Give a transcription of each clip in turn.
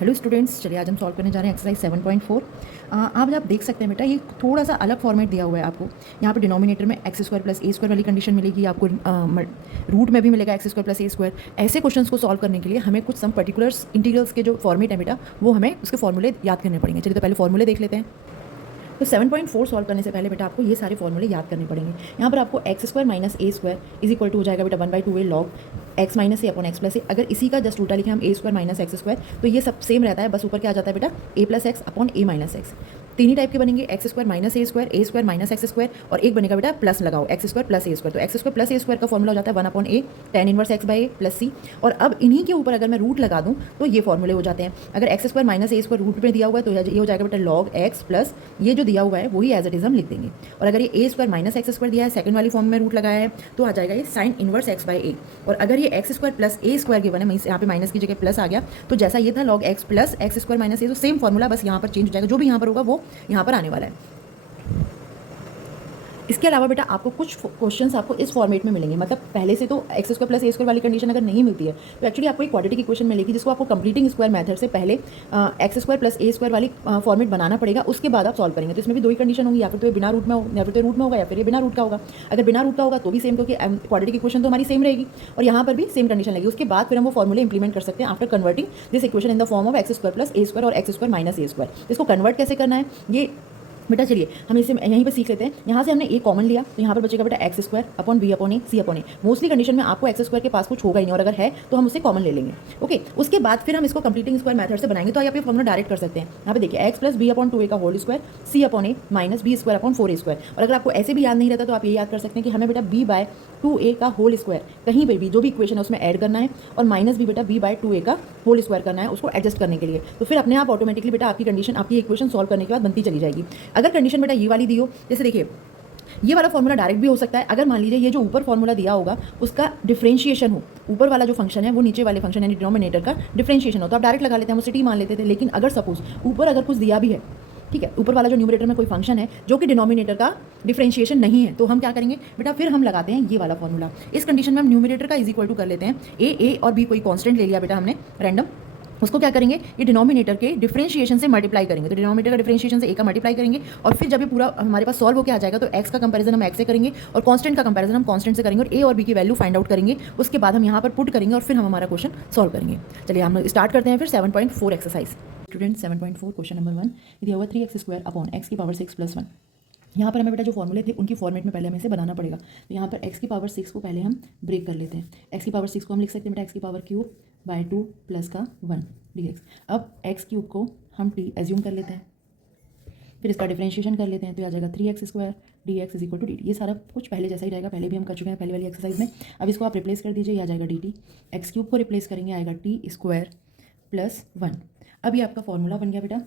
Hello students, चलिए आज हम सॉल्व करने जा रहे हैं एक्सरसाइज 7.4। आज आप देख सकते हैं बेटा, ये थोड़ा सा अलग फॉर्मेट दिया हुआ है आपको। यहाँ पे डिनोमिनेटर में x square plus a square वाली कंडीशन मिलेगी आपको, रूट में भी मिलेगा x square plus a square. ऐसे क्वेश्चंस को सॉल्व करने के लिए हमें कुछ सम पर्टिकुलर्स इंटीग्रल्स के जो फॉर्मेट है बेटा, वो हमें उसके फॉर्मूले याद करने पड़ेंगे। चलिए तो पहले फॉर्मूले देख लेते हैं। तो 7.4 सॉल्व करने से पहले बेटा आपको ये सारे फॉर्मूले याद करने पड़ेंगे। यहाँ पर आपको x square minus A square is equal to हो जाएगा बेटा 1/2 log x minus a upon x plus a. अगर इसी का जस्ट उल्टा लिखे हम a square minus x square, तो ये सब सेम रहता है, बस ऊपर क्या आ जाता है बेटा a plus x upon a minus x. तीन ही टाइप के बनेंगे, एक्स स्क्वायर माइनस ए स्क्वायर माइनस एक्स स्क्वायर, और एक बनेगा बेटा प्लस लगाओ x square plus a square. तो x square plus a square का फॉर्मूला हो जाता है 1/a tan inverse x by a plus c. और अब इन्हीं के ऊपर अगर मैं रूट लगा दूँ तो ये फॉर्मूले हो जाते हैं। अगर एक्स स्क्वायर माइनस ए स्क्वायर रूट में दिया हुआ है तो ये हो जाएगा बेटा लॉग एक्स प्लस ये जो दिया हुआ है वही एज इट इज हम लिख देंगे। और अगर ये ए स्क्वायर माइनस एक्स स्क्वायर दिया है, सेकंड वाली फॉर्म में रूट लगाया है, तो आ जाएगा ये साइन इनवर्स एक्स बाई ए। और अगर ये x square plus a square given है, यहाँ पे माइनस की जगह प्लस आ गया, तो जैसा ये था log x plus x square minus a, तो सेम फॉर्मूला बस यहाँ पर चेंज हो जाएगा। जो भी यहाँ पर होगा वो यहाँ पर आने वाला है। इसके अलावा बेटा आपको कुछ क्वेश्चंस आपको इस फॉर्मेट में मिलेंगे, मतलब पहले से तो x square plus a square वाली कंडीशन अगर नहीं मिलती है तो एक्चुअली आपको एक क्वाड्रेटिक इक्वेशन मिलेगी, जिसको आपको कंप्लीटिंग स्क्वायर मेथड से पहले x square plus a square वाली फॉर्मेट बनाना पड़ेगा, उसके बाद आप सॉल्व करेंगे। तो इसमें भी दो ही कंडीशन होंगी, या फिर तो ये बिना रूट में हो, या फिर तो रूट में होगा, या फिर ये बिना रूट का होगा। अगर बिना रूट का होगा तो भी सेम, क्योंकि क्वाड्रेटिक इक्वेशन तो हमारी सेम रहेगी और यहाँ पर भी सेम कंडीशन लगेगी। उसके बाद फिर हम वो फॉर्मूले इंप्लीमेंट कर सकते हैं after converting this equation in the form of x square plus a square और एक्स स्क्वायर माइनस ए स्क्वायर। इसको कन्वर्ट कैसे करना है ये बेटा चलिए हम इसे यहीं पर सीख लेते हैं। यहाँ से हमने ए कॉमन लिया तो यहाँ पर बचेगा बेटा x square upon b upon a c upon a. Mostly condition में आपको एक्स स्क्वायर के पास कुछ होगा ही नहीं, और अगर है तो हम उसे कॉमन ले लेंगे। ओके, उसके बाद फिर हम इसको कंप्लीटिंग स्क्वायर मेथड से बनाएंगे। तो आप ये फॉर्मूला डायरेक्ट कर सकते हैं। यहाँ पे देखिए x plus B upon 2a का whole square c upon a minus b square upon 4a square. और अगर आपको ऐसे भी याद नहीं रहता तो आप ये याद कर सकते हैं कि हमें बेटा b बाय 2a का होल स्क्वायर कहीं पर भी जो भी इक्वेशन है उसमें ऐड करना है, और माइनस भी बेटा b बाय 2a का होल स्क्वायर करना है उसको एडजस्ट करने के लिए। तो फिर अपने आप ऑटोमेटिकली बेटा आपकी कंडीशन, आपकी इक्वेशन सॉल्व करने के बाद बनती चली जाएगी। अगर कंडीशन बेटा ये वाली दी हो, जैसे देखिए ये वाला फॉर्मूला डायरेक्ट भी हो सकता है। अगर मान लीजिए ये जो ऊपर फॉर्मूला दिया होगा उसका डिफरेंशिएशन हो, ऊपर वाला जो फंक्शन है वो नीचे वाले फंक्शन यानी डिनोमिनेटर का डिफरेंशिएशन हो, तो आप डायरेक्ट लगा लेते हैं, हम उसे टी मान लेते थे। लेकिन अगर सपोज ऊपर अगर कुछ दिया भी है, ठीक है, ऊपर वाला जो न्यूमरेटर में कोई फंक्शन है जो कि डिनोमिनेटर का डिफरेंशिएशन नहीं है, तो हम क्या करेंगे बेटा, फिर हम लगाते हैं ये वाला फॉर्मूला। इस कंडीशन में हम न्यूमरेटर का इज इक्वल टू कर लेते हैं ए और बी, कोई कांस्टेंट ले लिया बेटा हमने रैंडम, उसको क्या करेंगे ये डिनोमिनेटर के डिफरेंशिएशन से मल्टीप्लाई करेंगे। तो डिनोमिनेटर का डिफरेंशिएशन से ए का मल्टीप्लाई करेंगे, और फिर जब ये पूरा हमारे पास सॉल्व होकर आ जाएगा तो एक्स का कंपैरिजन हम एक्स से करेंगे और कांस्टेंट का कंपैरिजन हम कांस्टेंट से करेंगे, और ए और बी की वैल्यू फाइंड आउट करेंगे। उसके बाद हम यहाँ पर पुट करेंगे और फिर हम हमारा क्वेश्चन सॉल्व करेंगे। चलिए हम स्टार्ट करते हैं फिर 7.4 एक्सरसाइज। स्टूडेंट 7.4 क्वेश्चन नंबर 1 दिया हुआ 3x स्क्वायर अपॉन एक्स की पावर 6 प्लस 1। यहाँ पर हमें बेटा जो फॉर्मूले थे उनकी फॉर्मेट में पहले हमें इसे बनाना पड़ेगा। तो यहाँ पर x की पावर 6 को पहले हम ब्रेक कर लेते हैं। x की पावर 6 को हम लिख सकते हैं बेटा x की पावर क्यूब बाय 2 प्लस का 1 dx। अब x क्यूब को हम t एज्यूम कर लेते हैं, फिर इसका डिफरेंशिएशन कर लेते हैं, तो आ जाएगा 3x square dx is equal to dt। ये सारा कुछ पहले जैसा ही रहेगा, पहले भी हम कर चुके हैं पहले वाली एक्सरसाइज में। अब इसको आप रिप्लेस कर दीजिए, ये आ जाएगा dt। एक्स क्यूब को रिप्लेस करेंगे, आएगा t स्क्वायर प्लस 1। अब ये आपका फॉर्मूला बन गया बेटा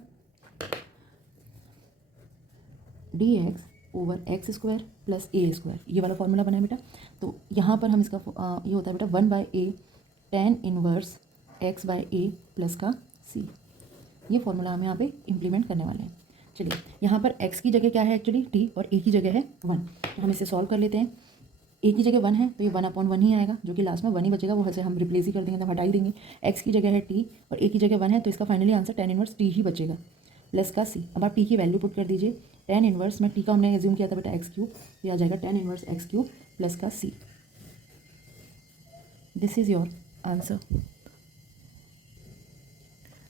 dx over x square plus a square, ये वाला फॉर्मूला बना है बेटा। तो यहाँ पर हम इसका ये होता है बेटा 1/a tan inverse x by a plus का c। ये फॉर्मूला हम यहाँ पे इम्प्लीमेंट करने वाले हैं। चलिए यहाँ पर x की जगह क्या है एक्चुअली t, और a की जगह है 1। तो हम इसे सॉल्व कर लेते हैं। a की जगह 1 है तो ये 1/1 ही आएगा, जो कि लास्ट में 1 ही बचेगा, वो हम रिप्लेस ही कर देंगे, तो हटा ही देंगे। x की जगह है t और a की जगह 1 है, तो इसका finally answer tan inverse t ही बचेगा प्लस का c। अब आप t की वैल्यू पुट कर दीजिए। tan इनवर्स में t का हमने एज्यूम किया था बेटा x क्यूब, ये आ जाएगा tan inverse x cube plus का c। This is your answer.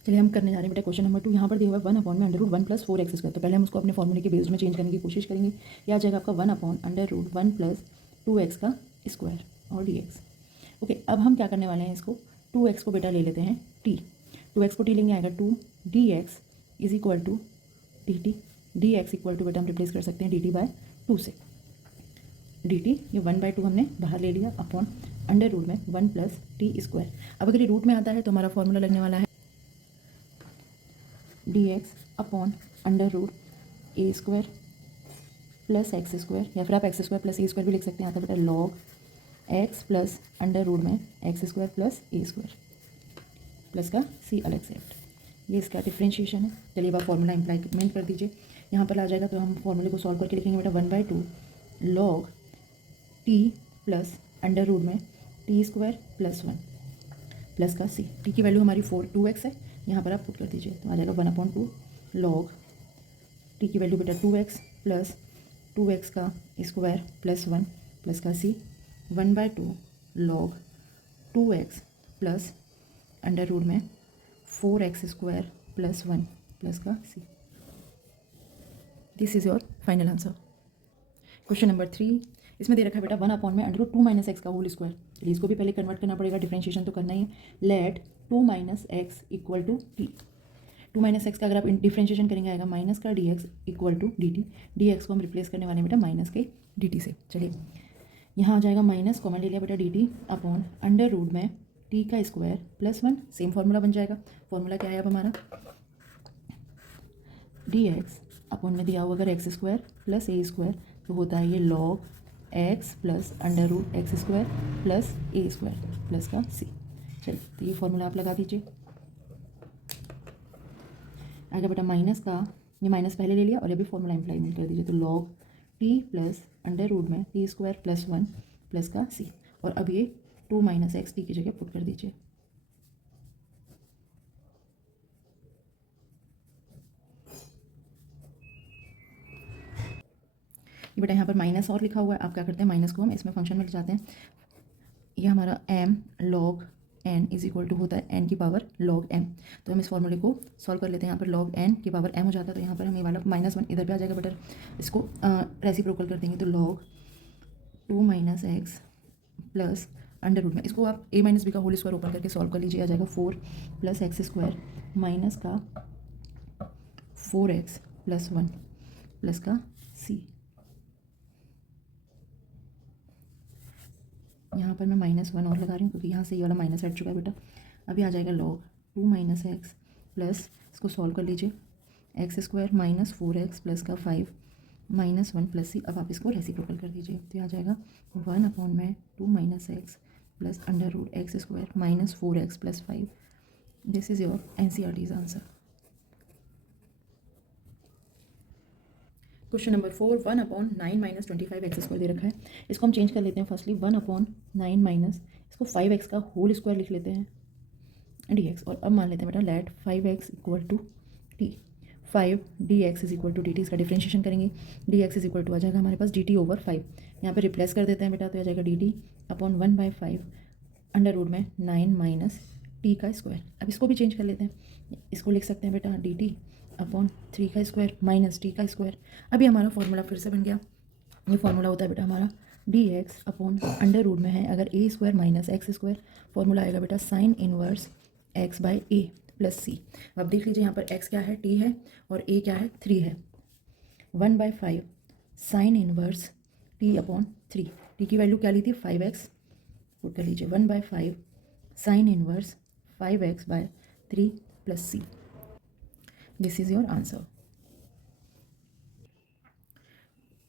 चलिए हम करने जा रहे हैं बेटा क्वेश्चन नंबर 2। यहाँ पर दिया हुआ है 1/√1 प्लस 4x स्क्वायर। तो पहले हम उसको अपने फॉर्मूले के बेस्ड में चेंज करने की कोशिश करेंगे। यह आ जाएगा आपका 1/√1 प्लस 2x का स्क्वायर और dx। ओके, अब हम क्या करने वाले हैं, इसको 2x को बेटा ले लेते हैं t। 2x को t लेंगे, आएगा 2 dx is equal to dt। dx equal to बेटा हम रिप्लेस कर सकते हैं dt बाय 2 से। dt ये 1/2 हमने बाहर ले लिया अपॉन अंडर रूट में 1 प्लस टी स्क्वायर। अब अगर ये रूट में आता है तो हमारा फॉर्मूला लगने वाला है dx upon under root a square plus x square, या फिर आप x square plus a square भी लिख सकते हैं। आता है बेटा log x plus under root में x square plus a square plus का सी अलग सेट। ये इसका डिफरेंशिएशन है। चलिए अब आप फॉर्मूला इम्प्लीमेंट कर दीजिए। यहाँ पर आ जाएगा तो हम फॉर्मूले को सॉल्व करके लिखेंगे बेटा 1/2 log t plus under root में टी स्क्वायर प्लस 1 प्लस का सी। टी की वैल्यू हमारी 2x है, यहाँ पर आप पुट कर दीजिए तो आ जाएगा 1/2 लॉग टी की वैल्यू बेटा 2x प्लस 2x का स्क्वायर प्लस 1 प्लस का c 1/2 log 2x plus under root में 4x स्क्वायर प्लस 1 प्लस का c। This is your final answer. Question number 3, इसमें दे रखा है बेटा 1 में अंडर रूट 2 - x का होल स्क्वायर। चलिए इसको भी पहले कन्वर्ट करना पड़ेगा, डिफरेंशिएशन तो करना ही है। Let 2 - x equal to t। 2 - x का अगर आप डिफरेंशिएशन करेंगे आएगा माइनस का dx equal to dt। dx को हम रिप्लेस करने वाले हैं बेटा माइनस के dt से। चलिए यहाँ आ जाएगा माइनस, कॉमन ले लिया बेटा dt अपॉन अंडर रूट में t का स्क्वायर प्लस 1, सेम फार्मूला बन जाएगा। फार्मूला क्या है अब हमारा, dx अपॉन में दिया हुआ अगर x square plus a square तो होता है ये log x plus under root x square plus a square plus का c। चलिए तो ये फार्मूला आप लगा दीजिए। आगे बेटा माइनस का, ये माइनस पहले ले लिया और ये भी फार्मूला इम्प्लीमेंट कर दीजिए तो log t plus under root में t स्क्वायर प्लस 1 प्लस का c। और अब ये 2 - x t की जगह पुट कर दीजिए। ये बेटा यहाँ पर माइनस और लिखा हुआ है, आप क्या करते हैं माइनस को हम इसमें फंक्शन में ले जाते हैं। ये हमारा m log n is equal to होता है n की पावर log m। तो हम इस फॉर्मूले को सॉल्व कर लेते हैं। यहाँ पर log n की पावर m हो जाता है तो यहाँ पर हम ये वाला -1 इधर पे आ जाएगा बेटा, इसको रेसिप्रोकल कर देंगे तो log 2 - x plus under root में, इसको आप a - b का होल स्क्वायर ओपन करके सॉल्व कर लीजिए। आ जाएगा 4 प्लस एक्स स्क्वायर माइनस का 4x प्लस 1 प्लस का c। यहाँ पर मैं -1 और लगा रही हूँ क्योंकि यहाँ से ये वाला माइनस हट चुका है बेटा। अभी आ जाएगा log 2 - x प्लस, इसको सॉल्व कर लीजिए, x square minus 4x plus का 5 -1 प्लस c। अब आप इसको रेसिप्रोकल कर दीजिए तो आ जाएगा 1/2 - x plus under root x square minus 4x plus 5। This is your NCERT's answer. Question number 4, 1/9 - 25x square दे रखा है। इसको हम चेंज कर लेते हैं। फर्स्टली 1/9 माइनस इसको 5x का होल स्क्वायर लिख लेते हैं dx। और अब मान लेते हैं बेटा let 5x equal to t, 5 dx is equal to dt। इसका डिफ्रेंशिएशन करेंगे, dx इज इक्वल टू आ जाएगा हमारे पास dt/5। यहाँ पे रिप्लेस कर देते हैं बेटा तो आ जाएगा dt अपॉन 1/5 अंडर रूट में 9 माइनस t का स्क्वायर। अब इसको भी चेंज कर लेते हैं, इसको लिख सकते हैं बेटा dt अपॉन 3 का स्क्वायर माइनस t का स्क्वायर। अभी हमारा फॉर्मूला फिर से बन गया। ये फॉर्मूला होता है बेटा हमारा dx अपॉन अंडर रूट में है अगर a square minus x square, formula आएगा बेटा sine inverse x/a plus c। अब देख लीजिए यहाँ पर x क्या है, t है, और a क्या है, 3 है। 1/5 sine inverse t upon 3, t की वैल्यू क्या ली थी 5x, पुट कर लीजिए 1/5 sine inverse 5x/3 plus c। This is your answer.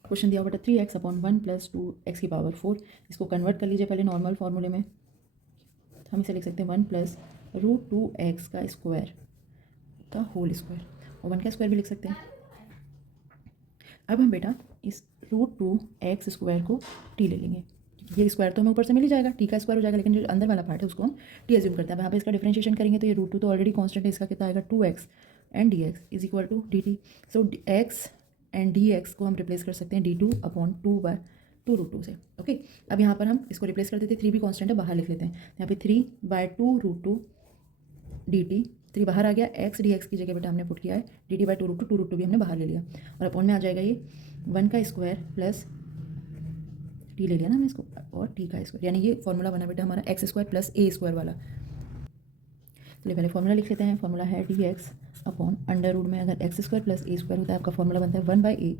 Question दिया बेटा 3x अपॉन 1 प्लस 2x की पावर 4। इसको कन्वर्ट कर लीजिए पहले नॉर्मल फार्मूले में। हम इसे लिख सकते हैं 1 प्लस √2x का स्क्वायर का होल स्क्वायर, और 1 का स्क्वायर भी लिख सकते हैं। अब हम बेटा इस √2x स्क्वायर को t ले लेंगे। ये स्क्वायर तो हमें ऊपर से मिल ही जाएगा, t का स्क्वायर हो जाएगा, लेकिन जो अंदर वाला पार्ट है उसको हम t एज्यूम करते हैं। अब यहाँ पे इसका डिफरेंशिएशन करेंगे तो ये √2 तो ऑलरेडी कांस्टेंट है, इसका कितना आएगा 2x and dx is equal to dt। So x and dx को हम रिप्लेस कर सकते हैं d2 अपॉन 2/2 से। ओके, अब यहाँ पर हम इसको रिप्लेस कर देते हैं, 3 भी कांस्टेंट है, बाहर लिख लेते हैं। यहाँ पे 3/2 dt, 3 बाहर आ गया, x dx की जगह बेटा हमने पुट किया है dt/2 2 भी हमने बाहर ले लिया, और अपॉन में आ जाएगा ये 1 का स्क्वायर प्लस t ले लिया ना हमने इसको, और t का स्क्वायर, यानी ये फॉर्मूला बना बेटा हमारा x square plus a square वाला। चलिए पहले फॉर्मूला लिख लेते हैं। फॉर्मूला है dx अपॉन अंडर रूट में अगर x square plus a square होता है, आपका फॉर्मूला बनता है 1/a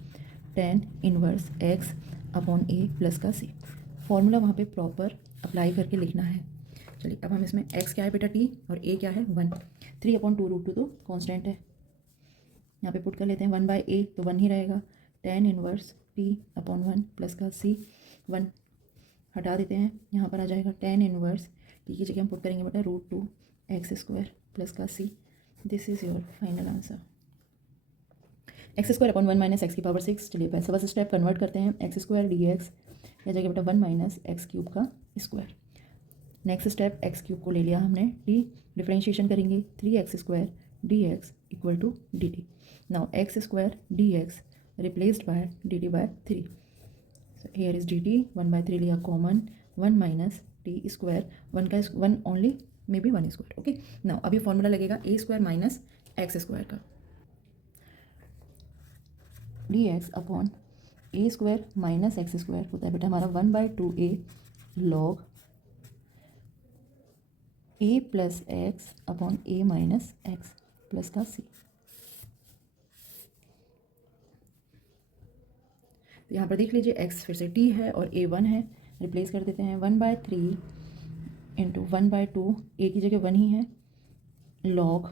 tan inverse x upon a plus का c। फॉर्मूला वहाँ पे प्रॉपर अप्लाई करके लिखना है। चलिए अब हम इसमें x क्या है बेटा t और a क्या है 1, 3/2 तो कांस्टेंट है, यहाँ पे पुट कर लेते हैं 1/a तो 1 ही रहेगा, tan inverse t upon 1 plus का c, 1 हटा देते हैं, यहाँ पर आ जाएगा tan इनवर्स t की जगह हम पुट करेंगे बेटा √2x स्क्वायर प्लस का c। This is your final answer. X square upon 1 minus x की पावर 6। चलिए पहले बस स्टेप कन्वर्ट करते हैं, एक्स स्क्वायर डी एक्स या जगह बेटा 1 माइनस एक्स क्यूब का square. Next step x cube को ले लिया हमने, डी डिफ्रेंशिएशन करेंगे 3x² dx equal to d t. Now x² dx replaced by d t by 3. So here is d t, 1/3 लिया कॉमन, 1 माइनस टी स्क्वायर, 1 का 1 only, may be 1 square. Okay, now अब ये formula लगेगा a² minus x² का, dx upon a² minus x² होता है बेटा हमारा 1/2a log a plus x upon a minus x plus का c. तो यहाँ पर देख लीजिए x फिर से t है और a 1 है, रिप्लेस कर देते हैं 1/3 इंटू 1/2, a की जगह 1 ही है, log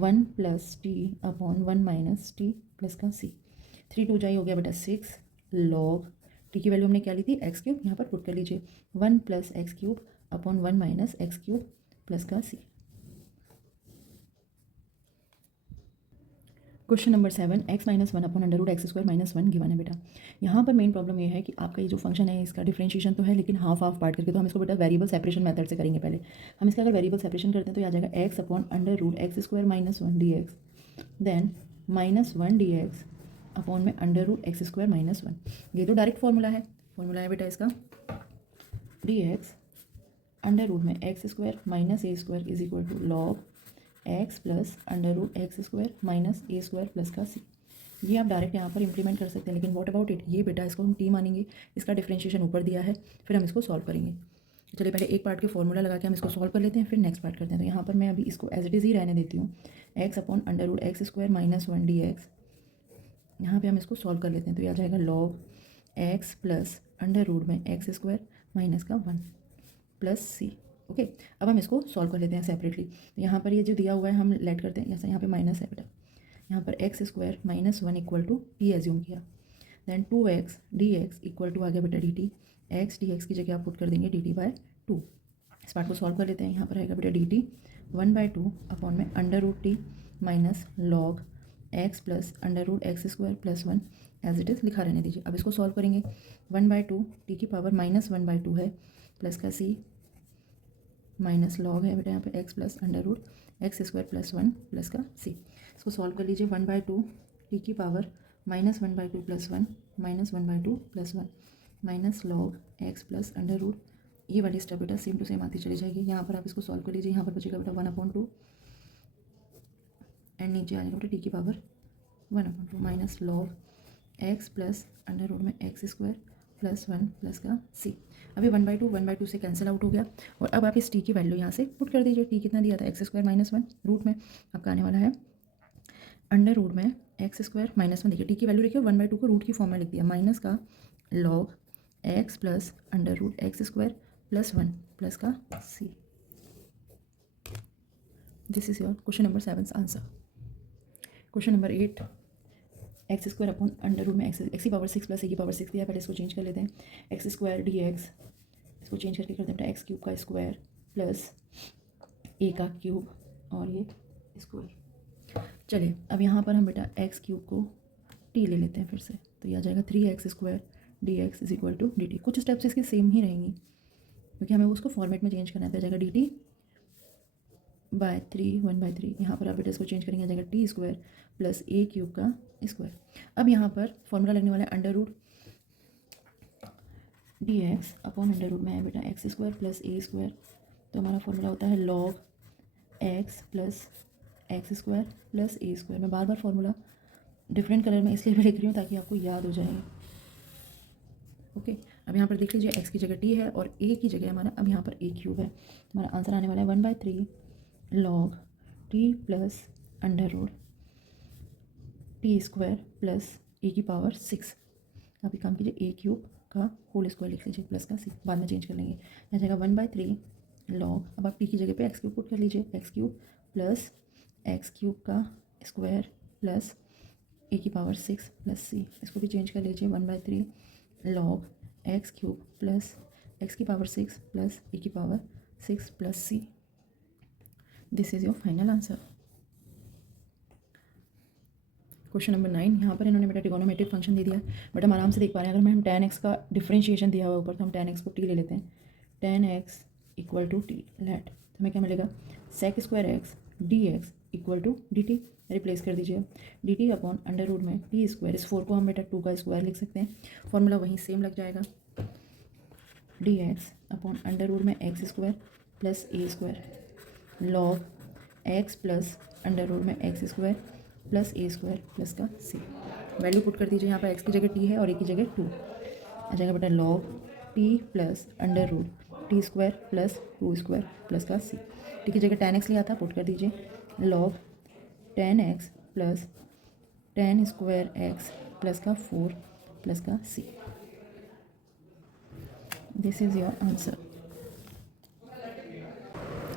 1 plus T upon 1 minus T plus का c. 3 2 जाई हो गया बेटा 6 log टी की वैल्यू हमने क्या ली थी x³ यहाँ पर पुट कर लीजिए 1 plus x³ upon 1 minus x³ plus का c. Question number 7 x minus 1 upon under root x² minus 1 given है बेटा. यहाँ पर मेन प्रॉब्लम ये है कि आपका ये जो फंक्शन है इसका डिफरेंशिएशन तो है लेकिन हाफ हाफ पार्ट करके, तो हम इसको बेटा वेरिएबल सेपरेशन मेथड से करेंगे. पहले हम इसका अगर वेरिएबल सेपरेशन करते हैं तो आ जाएगा x upon under root x² minus 1 dx, then minus 1 dx upon में अंडर रूट x² माइनस 1. ये तो डायरेक्ट फॉर्मूला है बेटा इसका, dx अंडर रूट में x² minus a² is equal to log x plus under root x² minus a² plus का c. ये आप डायरेक्ट यहाँ पर इंप्लीमेंट कर सकते हैं, लेकिन व्हाट अबाउट इट, ये बेटा इसको हम t मानेंगे, इसका डिफरेंशिएशन ऊपर दिया है, फिर हम इसको सॉल्व करेंगे. चलिए पहले एक पार्ट के फॉर्मूला लगा के हम इसको सॉल्व कर लेते हैं, फिर नेक्स्ट पार्ट करते हैं. तो यहाँ पर मैं अभी इसको एज इट इज़ ही रहने देती हूँ, x upon under root x² minus 1 dx. यहाँ पे हम इसको सॉल्व कर लेते हैं, तो ये आ जाएगा log x plus under root में x² माइनस का 1 प्लस c. ओके, अब हम इसको सॉल्व कर लेते हैं सेपरेटली. तो यहाँ पर ये जो दिया हुआ है हम लेट करते हैं, जैसा यहाँ पे माइनस है बेटा, यहाँ पर x² minus 1 equal to t assume किया, then 2x dx equal to आ गया बेटा dt, x dx की जगह आप पुट कर देंगे dt बाय 2. इस पार्ट को सॉल्व कर लेते हैं. यहाँ पर आएगा बेटा dt 1/2 अपॉन में under root t minus log x plus under root x² plus 1 as it is लिखा रहने दीजिए. अब इसको सॉल्व करेंगे, 1/2 टी की पावर माइनस 1/2 है प्लस का c माइनस लॉग है बेटा यहाँ पे x plus under root x² plus 1 plus का c. इसको सॉल्व कर लीजिए, 1/2 टी की power minus 1/2 plus 1 minus 1/2 plus 1 minus log x plus under root, ये वाली स्टेप बेटा सेम टू सेम आती चली जाएगी. यहाँ पर आप इसको सॉल्व कर लीजिए, यहाँ पर बचेगा बेटा 1/2 एंड नीचे आ जाएगा बेटा टी की power 1/2 minus log x plus under root में x² प्लस 1 प्लस का c. अभी 1/2 से कैंसिल आउट हो गया, और अब आप इस t की वैल्यू यहाँ से पुट कर दीजिए. t कितना दिया था x² माइनस 1, रूट में आपका आने वाला है अंडर रूट में x² माइनस 1. देखिए t की वैल्यू देखिए 1/2 को रूट की फॉर्म में लिख दिया, माइनस का log x plus under root x² plus 1 plus का c. This is your question number 7 answer. Question number 8 x² upon under root में x की पावर 6 प्लस a की पावर 6 दिया. पहले इसको चेंज कर लेते हैं, x² dx, इसको चेंज करके कर देते हैं x³ का स्क्वायर प्लस a का क्यूब और ये स्क्वायर. चलिए अब यहाँ पर हम बेटा x³ को t ले लेते हैं फिर से, तो ये आ जाएगा 3x² dx is equal to dt. कुछ स्टेप्स इसके सेम ही रहेंगी क्योंकि हमें उसको फॉर्मेट में चेंज करना है. तो आ जाएगा dt बाय 3 1/3. यहाँ पर आप बेटा इसको चेंज करेंगे, आ जाएगा t² प्लस a³ का स्क्वायर. अब यहाँ पर फॉर्मूला लगने वाला है under root dx upon under root में है बेटा x² प्लस a². तो हमारा फॉर्मूला होता है log x plus x² plus a². मैं बार बार फॉर्मूला डिफरेंट कलर में इसलिए मैं लिख रही हूँ ताकि आपको याद हो जाए. ओके, अब यहाँ पर देख लीजिए x की जगह t है और a की जगह हमारा अब यहाँ पर a³ है. हमारा आंसर आने वाला है 1/3 log t plus under root t² plus a की पावर 6. आप एक काम कीजिए a³ का होल स्क्वायर लिख लीजिए प्लस का c, बाद में चेंज कर लेंगे. यहाँ जाएगा 1/3 लॉग, अब आप t की जगह पे x³ पुट कर लीजिए, x³ प्लस x³ का स्क्वायर प्लस a की पावर 6 प्लस c. इसको भी चेंज कर लीजिए, 1/3 लॉग x³ प्लस x की पावर 6 प्लस a की power 6 plus c. This is your final answer. Question number 9, यहाँ पर इन्होंने बेटा ट्रिगोनोमेट्रिक फंक्शन दे दिया है, बट हम आराम से देख पा रहे हैं. अगर हम tan x का डिफरेंशिएशन दिया हुआ ऊपर, तो हम tan x को t ले लेते हैं. tan x equal to t. Let हमें क्या मिलेगा, sec square x d x equal to d t. Replace कर दीजिए, d t upon under root में टी स्क्वायर, इस 4 को हम बेटा 2 का स्क्वायर लिख सकते हैं, फॉर्मूला वहीं सेम लग जाएगा, d x upon under root में x square plus a square log x plus under root में x square plus a square plus का सी। वैल्यू पुट कर दीजिए, यहाँ पर एक्स की जगह टी है और ए की जगह 2 आ जाएगा बेटा, log t plus under root t square plus 2 square plus का सी। टी की जगह tan x लिया था, पुट कर दीजिए, log tan x plus tan square x plus का 4 प्लस का सी। This is your answer.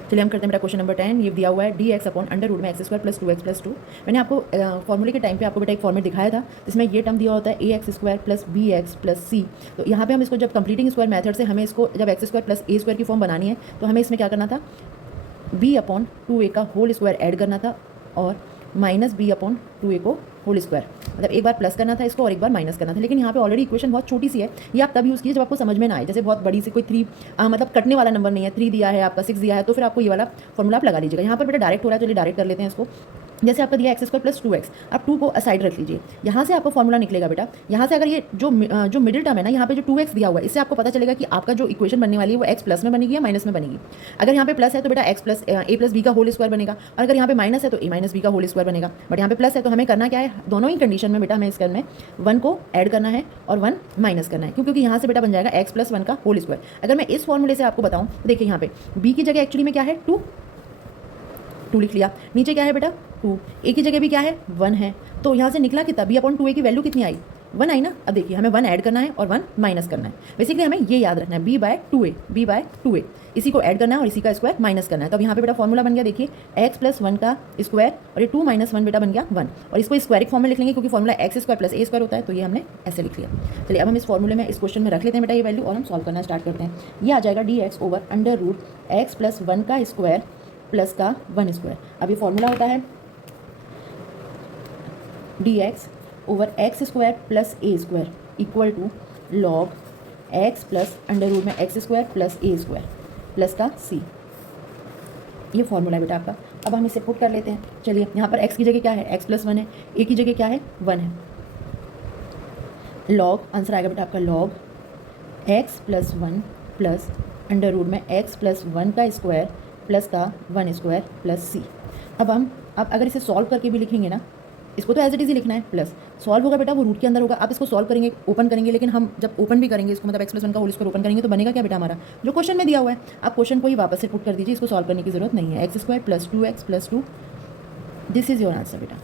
चलिए हम करते हैं बेटा क्वेश्चन नंबर 10। ये दिया हुआ है D x upon under root में x square plus 2x plus 2। मैंने आपको फॉर्मूले के टाइम पे आपको बेटा एक फॉर्मेट दिखाया था जिसमें ये टर्म दिया होता है a x square plus B x plus c. तो यहाँ पे हम इसको जब कंप्लीटिंग स्क्वायर मेथड से हमें इसको जब x square plus a square की फॉर्म बनानी है तो हमें इसमें क्या करना था, बी अपॉन 2a का होल स्क्वायर ऐड करना था और माइनस बी अपॉन 2a को होल स्क्वायर, मतलब एक बार प्लस करना था इसको और एक बार माइनस करना था। लेकिन यहाँ पे ऑलरेडी इक्वेशन बहुत छोटी सी है, ये आप तब यूज़ कीजिए जब आपको समझ में ना आए। जैसे बहुत बड़ी सी कोई 3 मतलब कटने वाला नंबर नहीं है, 3 दिया है आपका 6 दिया है, तो फिर आपको ये वाला फॉर्मूला आप लगा लीजिएगा। यहाँ पर बेटा डायरेक्ट हो रहा है, चलिए डायरेक्ट कर लेते हैं इसको। जैसे आपका दिया एक्स स्क्वायर प्लस 2x, आप 2 को असाइड रख लीजिए, यहाँ से आपको फॉर्मूला निकलेगा बेटा। यहाँ से अगर ये जो मिडिल टर्म है ना, यहाँ पे जो 2x दिया हुआ है, इससे आपको पता चलेगा कि आपका जो इक्वेशन बनने वाली है वो x प्लस में बनेगी या माइनस में बनेगी। अगर यहाँ पे प्लस है तो बेटा x प्लस ए प्लस बी का होल स्क्वायर बनेगा, और अगर यहाँ पे माइनस है तो ए माइनस बी का होल स्क्वायर बनेगा। बट यहाँ पे प्लस है तो हमें करना क्या है, दोनों ही कंडीशन में बेटा हमें इसके में 1 को ऐड करना है और 1 माइनस करना है, क्योंकि यहाँ से बेटा बन जाएगा x प्लस 1 का होल स्क्वायर। अगर मैं इस फॉर्मूले से आपको बताऊँ तो देखिए यहाँ पे b की जगह एक्चुअली में क्या है, 2 लिख लिया, नीचे क्या है बेटा 2, ए की जगह भी क्या है 1 है, तो यहाँ से निकला कितना, बी अपॉन 2a की वैल्यू कितनी आई, 1 आई ना। अब देखिए हमें 1 ऐड करना है और 1 माइनस करना है। बेसिकली हमें ये याद रखना है, b बाय 2a, इसी को ऐड करना है और इसी का स्क्वायर माइनस करना है। तो अब यहाँ पे बेटा फॉर्मूला बन गया, देखिए x प्लस 1 का स्क्वायर और ये 2 माइनस 1 बेटा बन गया 1, और इसको स्क्वायरिक फॉर्म में लिख लेंगे क्योंकि formula x square plus a square होता है, तो ये हमने ऐसे लिख लिया। चलिए अब हम इस फॉर्मूले में इस क्वेश्चन में रख लेते हैं बेटा ये वैल्यू और हम सॉल्व करना स्टार्ट करते हैं। ये आ जाएगा d x over under root x plus 1 का स्क्वायर प्लस का 1 स्क्वायर। अब ये फॉर्मूला होता है D x over x square plus a square equal to log x plus under root में x square plus a square plus का C. ये formula है बेटा आपका। अब हम इसे पुट कर लेते हैं। चलिए यहाँ पर x की जगह क्या है, x प्लस 1 है, a की जगह क्या है 1 है, लॉग आंसर आएगा बेटा आपका log x plus 1 plus under root में x प्लस 1 का स्क्वायर प्लस का 1 स्क्वायर प्लस सी। अब अगर इसे सॉल्व करके भी लिखेंगे ना, इसको तो एज इट इज ही लिखना है, प्लस सॉल्व होगा बेटा वो रूट के अंदर होगा। आप इसको सॉल्व करेंगे, ओपन करेंगे, लेकिन हम जब ओपन भी करेंगे इसको, मतलब x प्लस 1 का होल स्क्वायर ओपन करेंगे तो बनेगा क्या बेटा हमारा जो क्वेश्चन में दिया हुआ है। आप क्वेश्चन को ही वापस से पुट कर दीजिए, इसको सॉल्व करने की जरूरत नहीं है। X square plus 2x plus 2, this is your answer बेटा।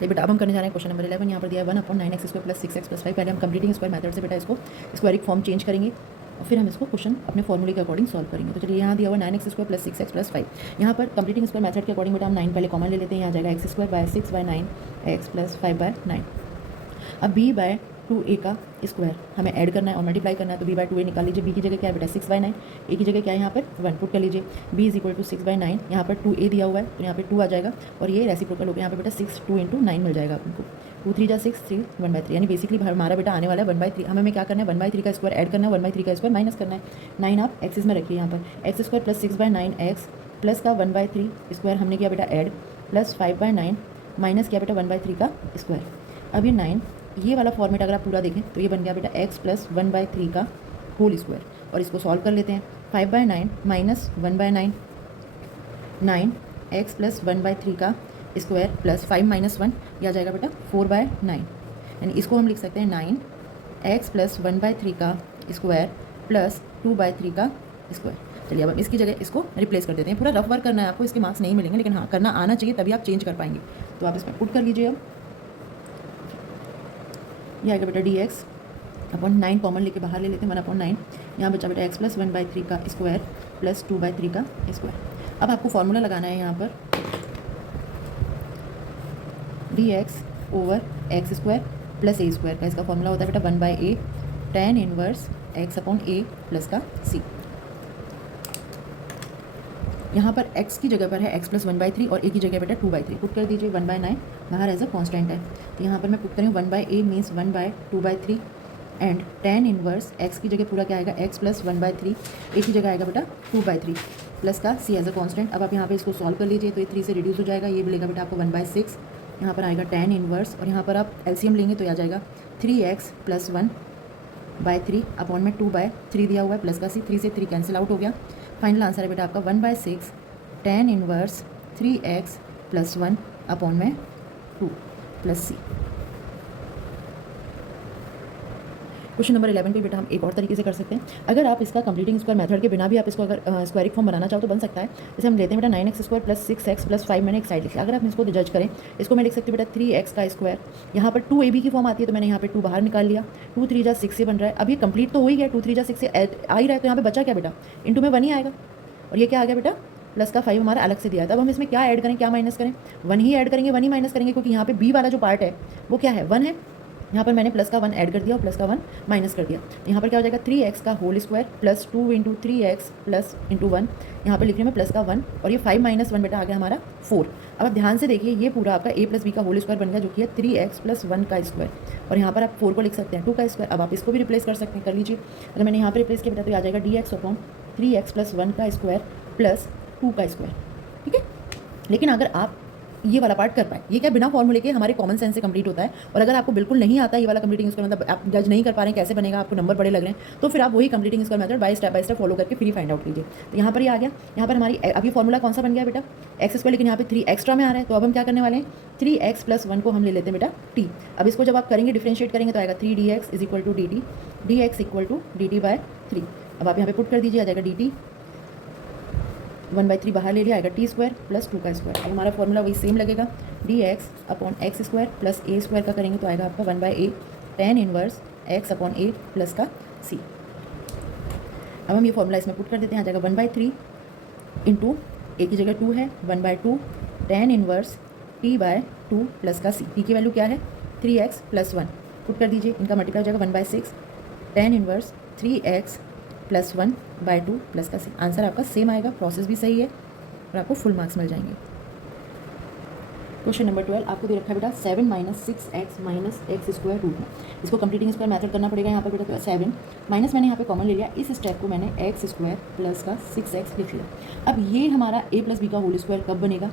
तो बेटा अब हम करने जा रहे हैं क्वेश्चन नंबर 11। यहाँ पर दिया है 1/9x square plus 6x plus 5। पहले हम कंप्लीटिंग स्क्वायर मेथड से बेटा इसको स्क्वायरिक फॉर्म चेंज करेंगे और फिर हम इसको क्वेश्चन अपने फॉर्मूले के अकॉर्डिंग सॉल्व करेंगे। तो चलिए यहाँ दिया हुआ 9x square plus 6x plus 5। यहाँ पर कंप्लीटिंग स्क्वायर मेथड के अकॉर्डिंग बेटा हम 9 पहले कॉमन ले लेते हैं। यहाँ जाएगा x square by 6 by 9 x plus 5 by 9। अब b बाय 2a का स्क्वायर हमें ऐड करना है और मल्टीप्लाई करना है, तो b बाय 2a निकाल लीजिए। b की जगह क्या है बेटा 6 बाय 9, a की जगह क्या है यहाँ पर 1, पुट कर लीजिए। b is equal to 6 by 9, यहाँ पर 2a दिया हुआ है तो यहाँ पे 2 आ जाएगा और ये रेसिप्रोकल हो गया। यहाँ पे बेटा 6 2 इंटू 9 मिल जाएगा आपको, 2 3 जा 6 3 1/3, यानी बेसिकली हमारा बेटा आने वाला है 1/3। हमें क्या करना है 1/3 का स्क्वायर ऐड करना है, 1/3 का स्क्वायर माइनस करना है। 9 आप एक्सिस में रखिए, यहाँ पर x square plus 6 by 9 x plus का 1/3 स्क्वायर हमने किया बेटा ऐड, प्लस 5 बाय 9 माइनस किया बेटा 1/3 का स्क्वायर। अब ये 9, ये वाला फॉर्मेट अगर आप पूरा देखें तो ये बन गया बेटा x प्लस 1/3 का होल स्क्वायर, और इसको सॉल्व कर लेते हैं। 5 बाय 9 माइनस 1/9, 9 x प्लस 1/3 का स्क्वायर प्लस 5 माइनस 1, यह आ जाएगा बेटा 4 बाय 9, यानी इसको हम लिख सकते हैं 9x प्लस 1/3 का स्क्वायर प्लस 2/3 का स्क्वायर। चलिए अब हम इसकी जगह इसको रिप्लेस कर देते हैं। पूरा रफ वर्क करना है आपको, इसके मार्क्स नहीं मिलेंगे, लेकिन हाँ करना आना चाहिए, तभी आप चेंज कर पाएंगे। तो आप इसमें पुट कर लीजिए। अब यह आएगा बेटा डी एक्स अपॉन 9 कॉमन लेके बाहर ले लेते हैं, 1/9। यहाँ बचा बेटा x प्लस 1/3 का स्क्वायर प्लस 2/3 का स्क्वायर। अब आपको फॉर्मूला लगाना है यहाँ पर d x over x square plus a square का। इसका फॉर्मूला होता है बेटा 1/a tan inverse x upon a plus का c। यहाँ पर x की जगह पर है x प्लस 1/3 और a की जगह बेटा 2/3, पुट कर दीजिए। 1/9 बाहर एज अ कॉन्स्टेंट है, तो यहाँ पर मैं पुट करूँ 1/a means 1/2/3 and tan inverse x की जगह पूरा क्या आएगा एक्स प्लस 1/3, ए की जगह आएगा बेटा 2/3 प्लस का सी एज अ कॉन्स्टेंट। अब आप यहाँ पे इसको सॉल्व कर लीजिए तो ये 3 से रिड्यूस हो जाएगा, ये मिलेगा बेटा आपको 1/6, यहाँ पर आएगा टेन इनवर्स और यहाँ पर आप एलसीएम लेंगे तो आ जाएगा 3x प्लस 1/3 अपॉन में 2/3 दिया हुआ है प्लस का सी, 3 से 3 कैंसिल आउट हो गया। फाइनल आंसर है बेटा आपका 1/6 tan inverse 3x plus 1 upon में 2 प्लस सी। क्वेश्चन नंबर 11 पे बेटा हम एक और तरीके से कर सकते हैं। अगर आप इसका कंप्लीटिंग स्क्वायर मेथड के बिना भी आप इसको अगर स्क्वायरिक फॉर्म बनाना चाहो तो बन सकता है। जैसे हम लेते हैं बेटा 9x² प्लस 6x प्लस 5 मैंने एक साइड लिखा। अगर आप इसको जज करें, इसको मैं लिख सकती हूँ बेटा 3x का स्क्वायर, यहाँ पर 2ab की फॉर्म आती है तो मैंने यहाँ पे 2 बाहर निकाल लिया, 2 3 जा 6 से बन रहा है। अब ये कंप्लीट तो हो ही गया, 2 3 जा 6 से आ ही रहा है, तो यहाँ पे बचा क्या बेटा, इंटू में 1 ही आएगा और ये क्या आ गया बेटा प्लस का 5 हमारा अलग से दिया है। तब हम इसमें क्या ऐड करें, क्या माइनस करें, 1 ही ऐड करेंगे, 1 ही माइनस करेंगे, क्योंकि यहाँ पे b वाला जो पार्ट है वो क्या है 1 है। यहाँ पर मैंने प्लस का 1 ऐड कर दिया और प्लस का 1 माइनस कर दिया। यहाँ पर क्या हो जाएगा 3x का whole square plus 2 into 3x plus into 1, यहाँ पर लिखने में प्लस का 1 और ये 5 माइनस 1 बेटा आ गया हमारा 4। अब आप ध्यान से देखिए ये पूरा आपका a प्लस बी का होल स्क्वायर बन गया जो कि है 3x प्लस 1 का स्क्वायर और यहाँ पर आप 4 को लिख सकते हैं 2 का स्क्वायर। अब आप इसको भी रिप्लेस कर सकते हैं, कर लीजिए। अगर मैंने यहाँ पर रिप्लेस किया बेटा तो आ जाएगा dx अपॉन 3x प्लस 1 का स्क्वायर प्लस 2 का स्क्वायर, ठीक है। लेकिन अगर आप ये वाला पार्ट कर पाए, ये क्या बिना फॉर्मूले के हमारे कॉमन सेंस से कंप्लीट होता है। और अगर आपको बिल्कुल नहीं आता ये वाला कंप्लीटिंग स्क्वायर, मतलब आप जज नहीं कर पा रहे हैं कैसे बनेगा, आपको नंबर बड़े लग रहे हैं, तो फिर आप वही completing square method by step follow करके फ्री फाइंड आउट कीजिए। तो यहाँ पर ये आ गया, यहाँ पर हमारी अभी फॉर्मूला कौन सा बन गया बेटा x², लेकिन यहाँ पे 3 एक्स्ट्रा में आ रहा है, तो अब हम क्या करने वाले हैं 3x प्लस 1 को हम ले लेते हैं बेटा t। अब इसको जब आप करेंगे डिफरेंशिएट करेंगे तो आएगा 3dx is equal to dt, dx equal to dt/3। अब आप यहाँ पे पुट कर दीजिए, आ जाएगा dt, 1/3 बाहर ले लिया, आएगा t² प्लस 2 का स्क्वायर। अब हमारा फॉर्मूला वही सेम लगेगा, dx upon x² plus a² का करेंगे तो आएगा आपका 1/a tan inverse x upon a plus का c। अब हम ये फॉर्मूला इसमें पुट कर देते हैं, आ जाएगा 1/3 इंटू a की जगह 2 है 1/2 टेन इनवर्स t/2 प्लस का c। t की वैल्यू क्या है 3x प्लस 1, पुट कर दीजिए, इनका मल्टीप्लाई हो जाएगा 1/6 tan inverse 3x plus 1/2 plus का सी। आंसर आपका सेम आएगा, प्रोसेस भी सही है और आपको फुल मार्क्स मिल जाएंगे। क्वेश्चन नंबर 12 आपको दे रखा है बेटा 7 minus 6x minus x square root में। इसको कंप्लीटिंग स्क्वायर मेथड करना पड़ेगा। यहाँ पर बेटा 7 माइनस मैंने यहाँ पे कॉमन ले लिया, इस स्टेप को मैंने एक्स स्क्वायर प्लस का 6x लिख लिया। अब ये हमारा a प्लस बी का होल स्क्वायर कब बनेगा,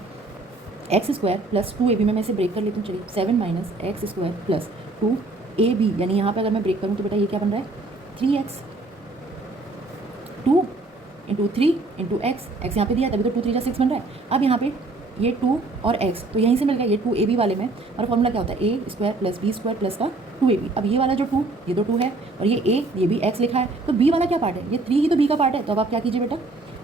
एक्स स्क्वायर प्लस 2ab में मैं इसे ब्रेक कर लेती हूँ। चलिए 7 minus x square plus 2ab, यानी यहाँ पर अगर मैं ब्रेक करूँ तो बेटा ये क्या बन रहा है 3x, 2 into 3 into x, x यहाँ पे दिया तभी तो 2 3 जा 6 बन रहा है। अब यहाँ पे ये 2 और x तो यहीं से मिल गया, ये 2ab वाले में, और फॉर्मूला क्या होता है a square plus b square plus का 2ab। अब ये वाला जो 2 ये तो 2 है और ये a ये भी x लिखा है, तो b वाला क्या पार्ट है, ये 3 ही तो b का पार्ट है। तो अब आप क्या कीजिए बेटा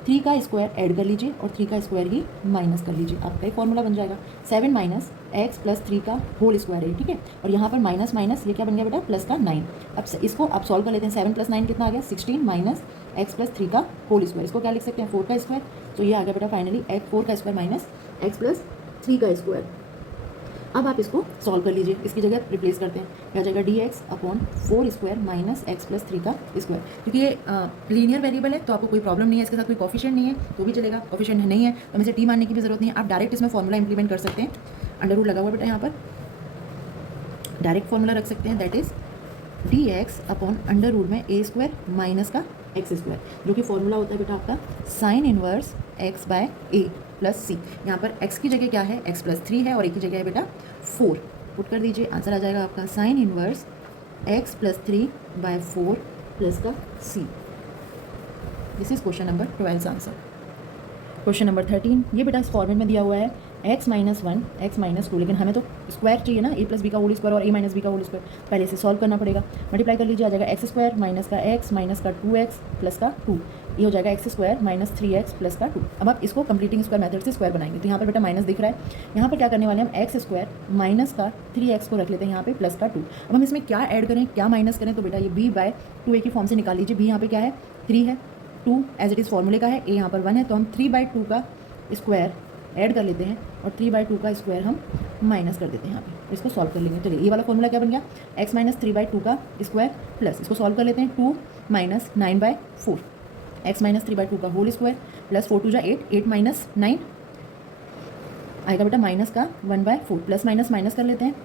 3 का स्क्वायर ऐड कर लीजिए और 3 का स्क्वायर ही माइनस कर लीजिए, आपका एक फॉर्मूला बन जाएगा 7 माइनस एक्स प्लस 3 का होल स्क्वायर है, ठीक है। और यहाँ पर माइनस माइनस ये क्या बन गया बेटा प्लस का 9। अब इसको आप सॉल्व कर लेते हैं, 7 प्लस 9 कितना आ गया 16 माइनस एक्स प्लस 3 का होल स्क्वायर, इसको क्या लिख सकते हैं 4 का स्क्वायर। तो ये आ गया बेटा फाइनली 4 का स्क्वायर माइनस एक्स प्लस 3 का स्क्वायर। अब आप इसको सॉल्व कर लीजिए, इसकी जगह रिप्लेस करते हैं, क्या जाएगा dx upon 4 square minus x plus 3 का स्क्वायर। क्योंकि ये लीनियर वेरिएबल है तो आपको कोई प्रॉब्लम नहीं है, इसके साथ कोई कोफिशिएंट नहीं है तो भी चलेगा, कोफिशिएंट नहीं है तो हमें इसे टी मानने की भी जरूरत नहीं है। आप डायरेक्ट इसमें फॉर्मूला इंप्लीमेंट कर सकते हैं, अंडर रूट लगा हुआ बेटा यहाँ पर डायरेक्ट फॉर्मूला रख सकते हैं, that is dx upon under root में a स्क्वायर माइनस का एक्स स्क्वायर, जो कि फॉर्मूला होता है बेटा आपका sine inverse x by a plus c. यहाँ पर x की जगह क्या है x प्लस 3 है और a की जगह है बेटा 4, पुट कर दीजिए, आंसर आ जाएगा आपका sine inverse x plus 3 by 4 plus का c। This is question number 12 answer. Question number 13 ये बेटा इस फॉर्मेट में दिया हुआ है x माइनस 1 x माइनस 2, लेकिन हमें तो स्क्वायर चाहिए ना, a प्लस बी का होल स्क्वायर और a माइनस बी का होल स्क्वायर, पहले से सॉल्व करना पड़ेगा। मल्टीप्लाई कर लीजिए, आ जाएगा एक्स स्क्वायर माइनस का x माइनस का 2x प्लस का 2, ये हो जाएगा x square minus 3x plus का 2। अब आप इसको कंप्लीटिंग स्क्वायर मेथड से स्क्वायर बनाएंगे, तो यहाँ पर बेटा माइनस दिख रहा है, यहाँ पर क्या करने वाले हैं हम एक्स स्क्वायर माइनस का 3x को रख लेते हैं यहाँ पे प्लस का 2। अब हम इसमें क्या ऐड करें क्या माइनस करें, तो बेटा ये b/2a की फॉर्म से निकाल लीजिए। b यहाँ पे क्या है 3 है, 2 एज इट इज़ फॉर्मूले का है, a यहाँ पर 1 है, तो हम 3/2 का स्क्वायर ऐड कर लेते हैं और 3/2 का स्क्वायर हम माइनस कर देते हैं यहाँ पे, इसको सॉल्व कर लेंगे। चलिए ये वाला फॉर्मूला क्या बन गया x माइनस 3/2 का स्क्वायर प्लस, इसको सॉल्व कर लेते हैं 2 माइनस 9/4, x माइनस 3/2 का होल स्क्वायर प्लस 4 2 जा 8, 8 माइनस 9 आएगा बेटा माइनस का 1/4, प्लस माइनस माइनस कर लेते हैं,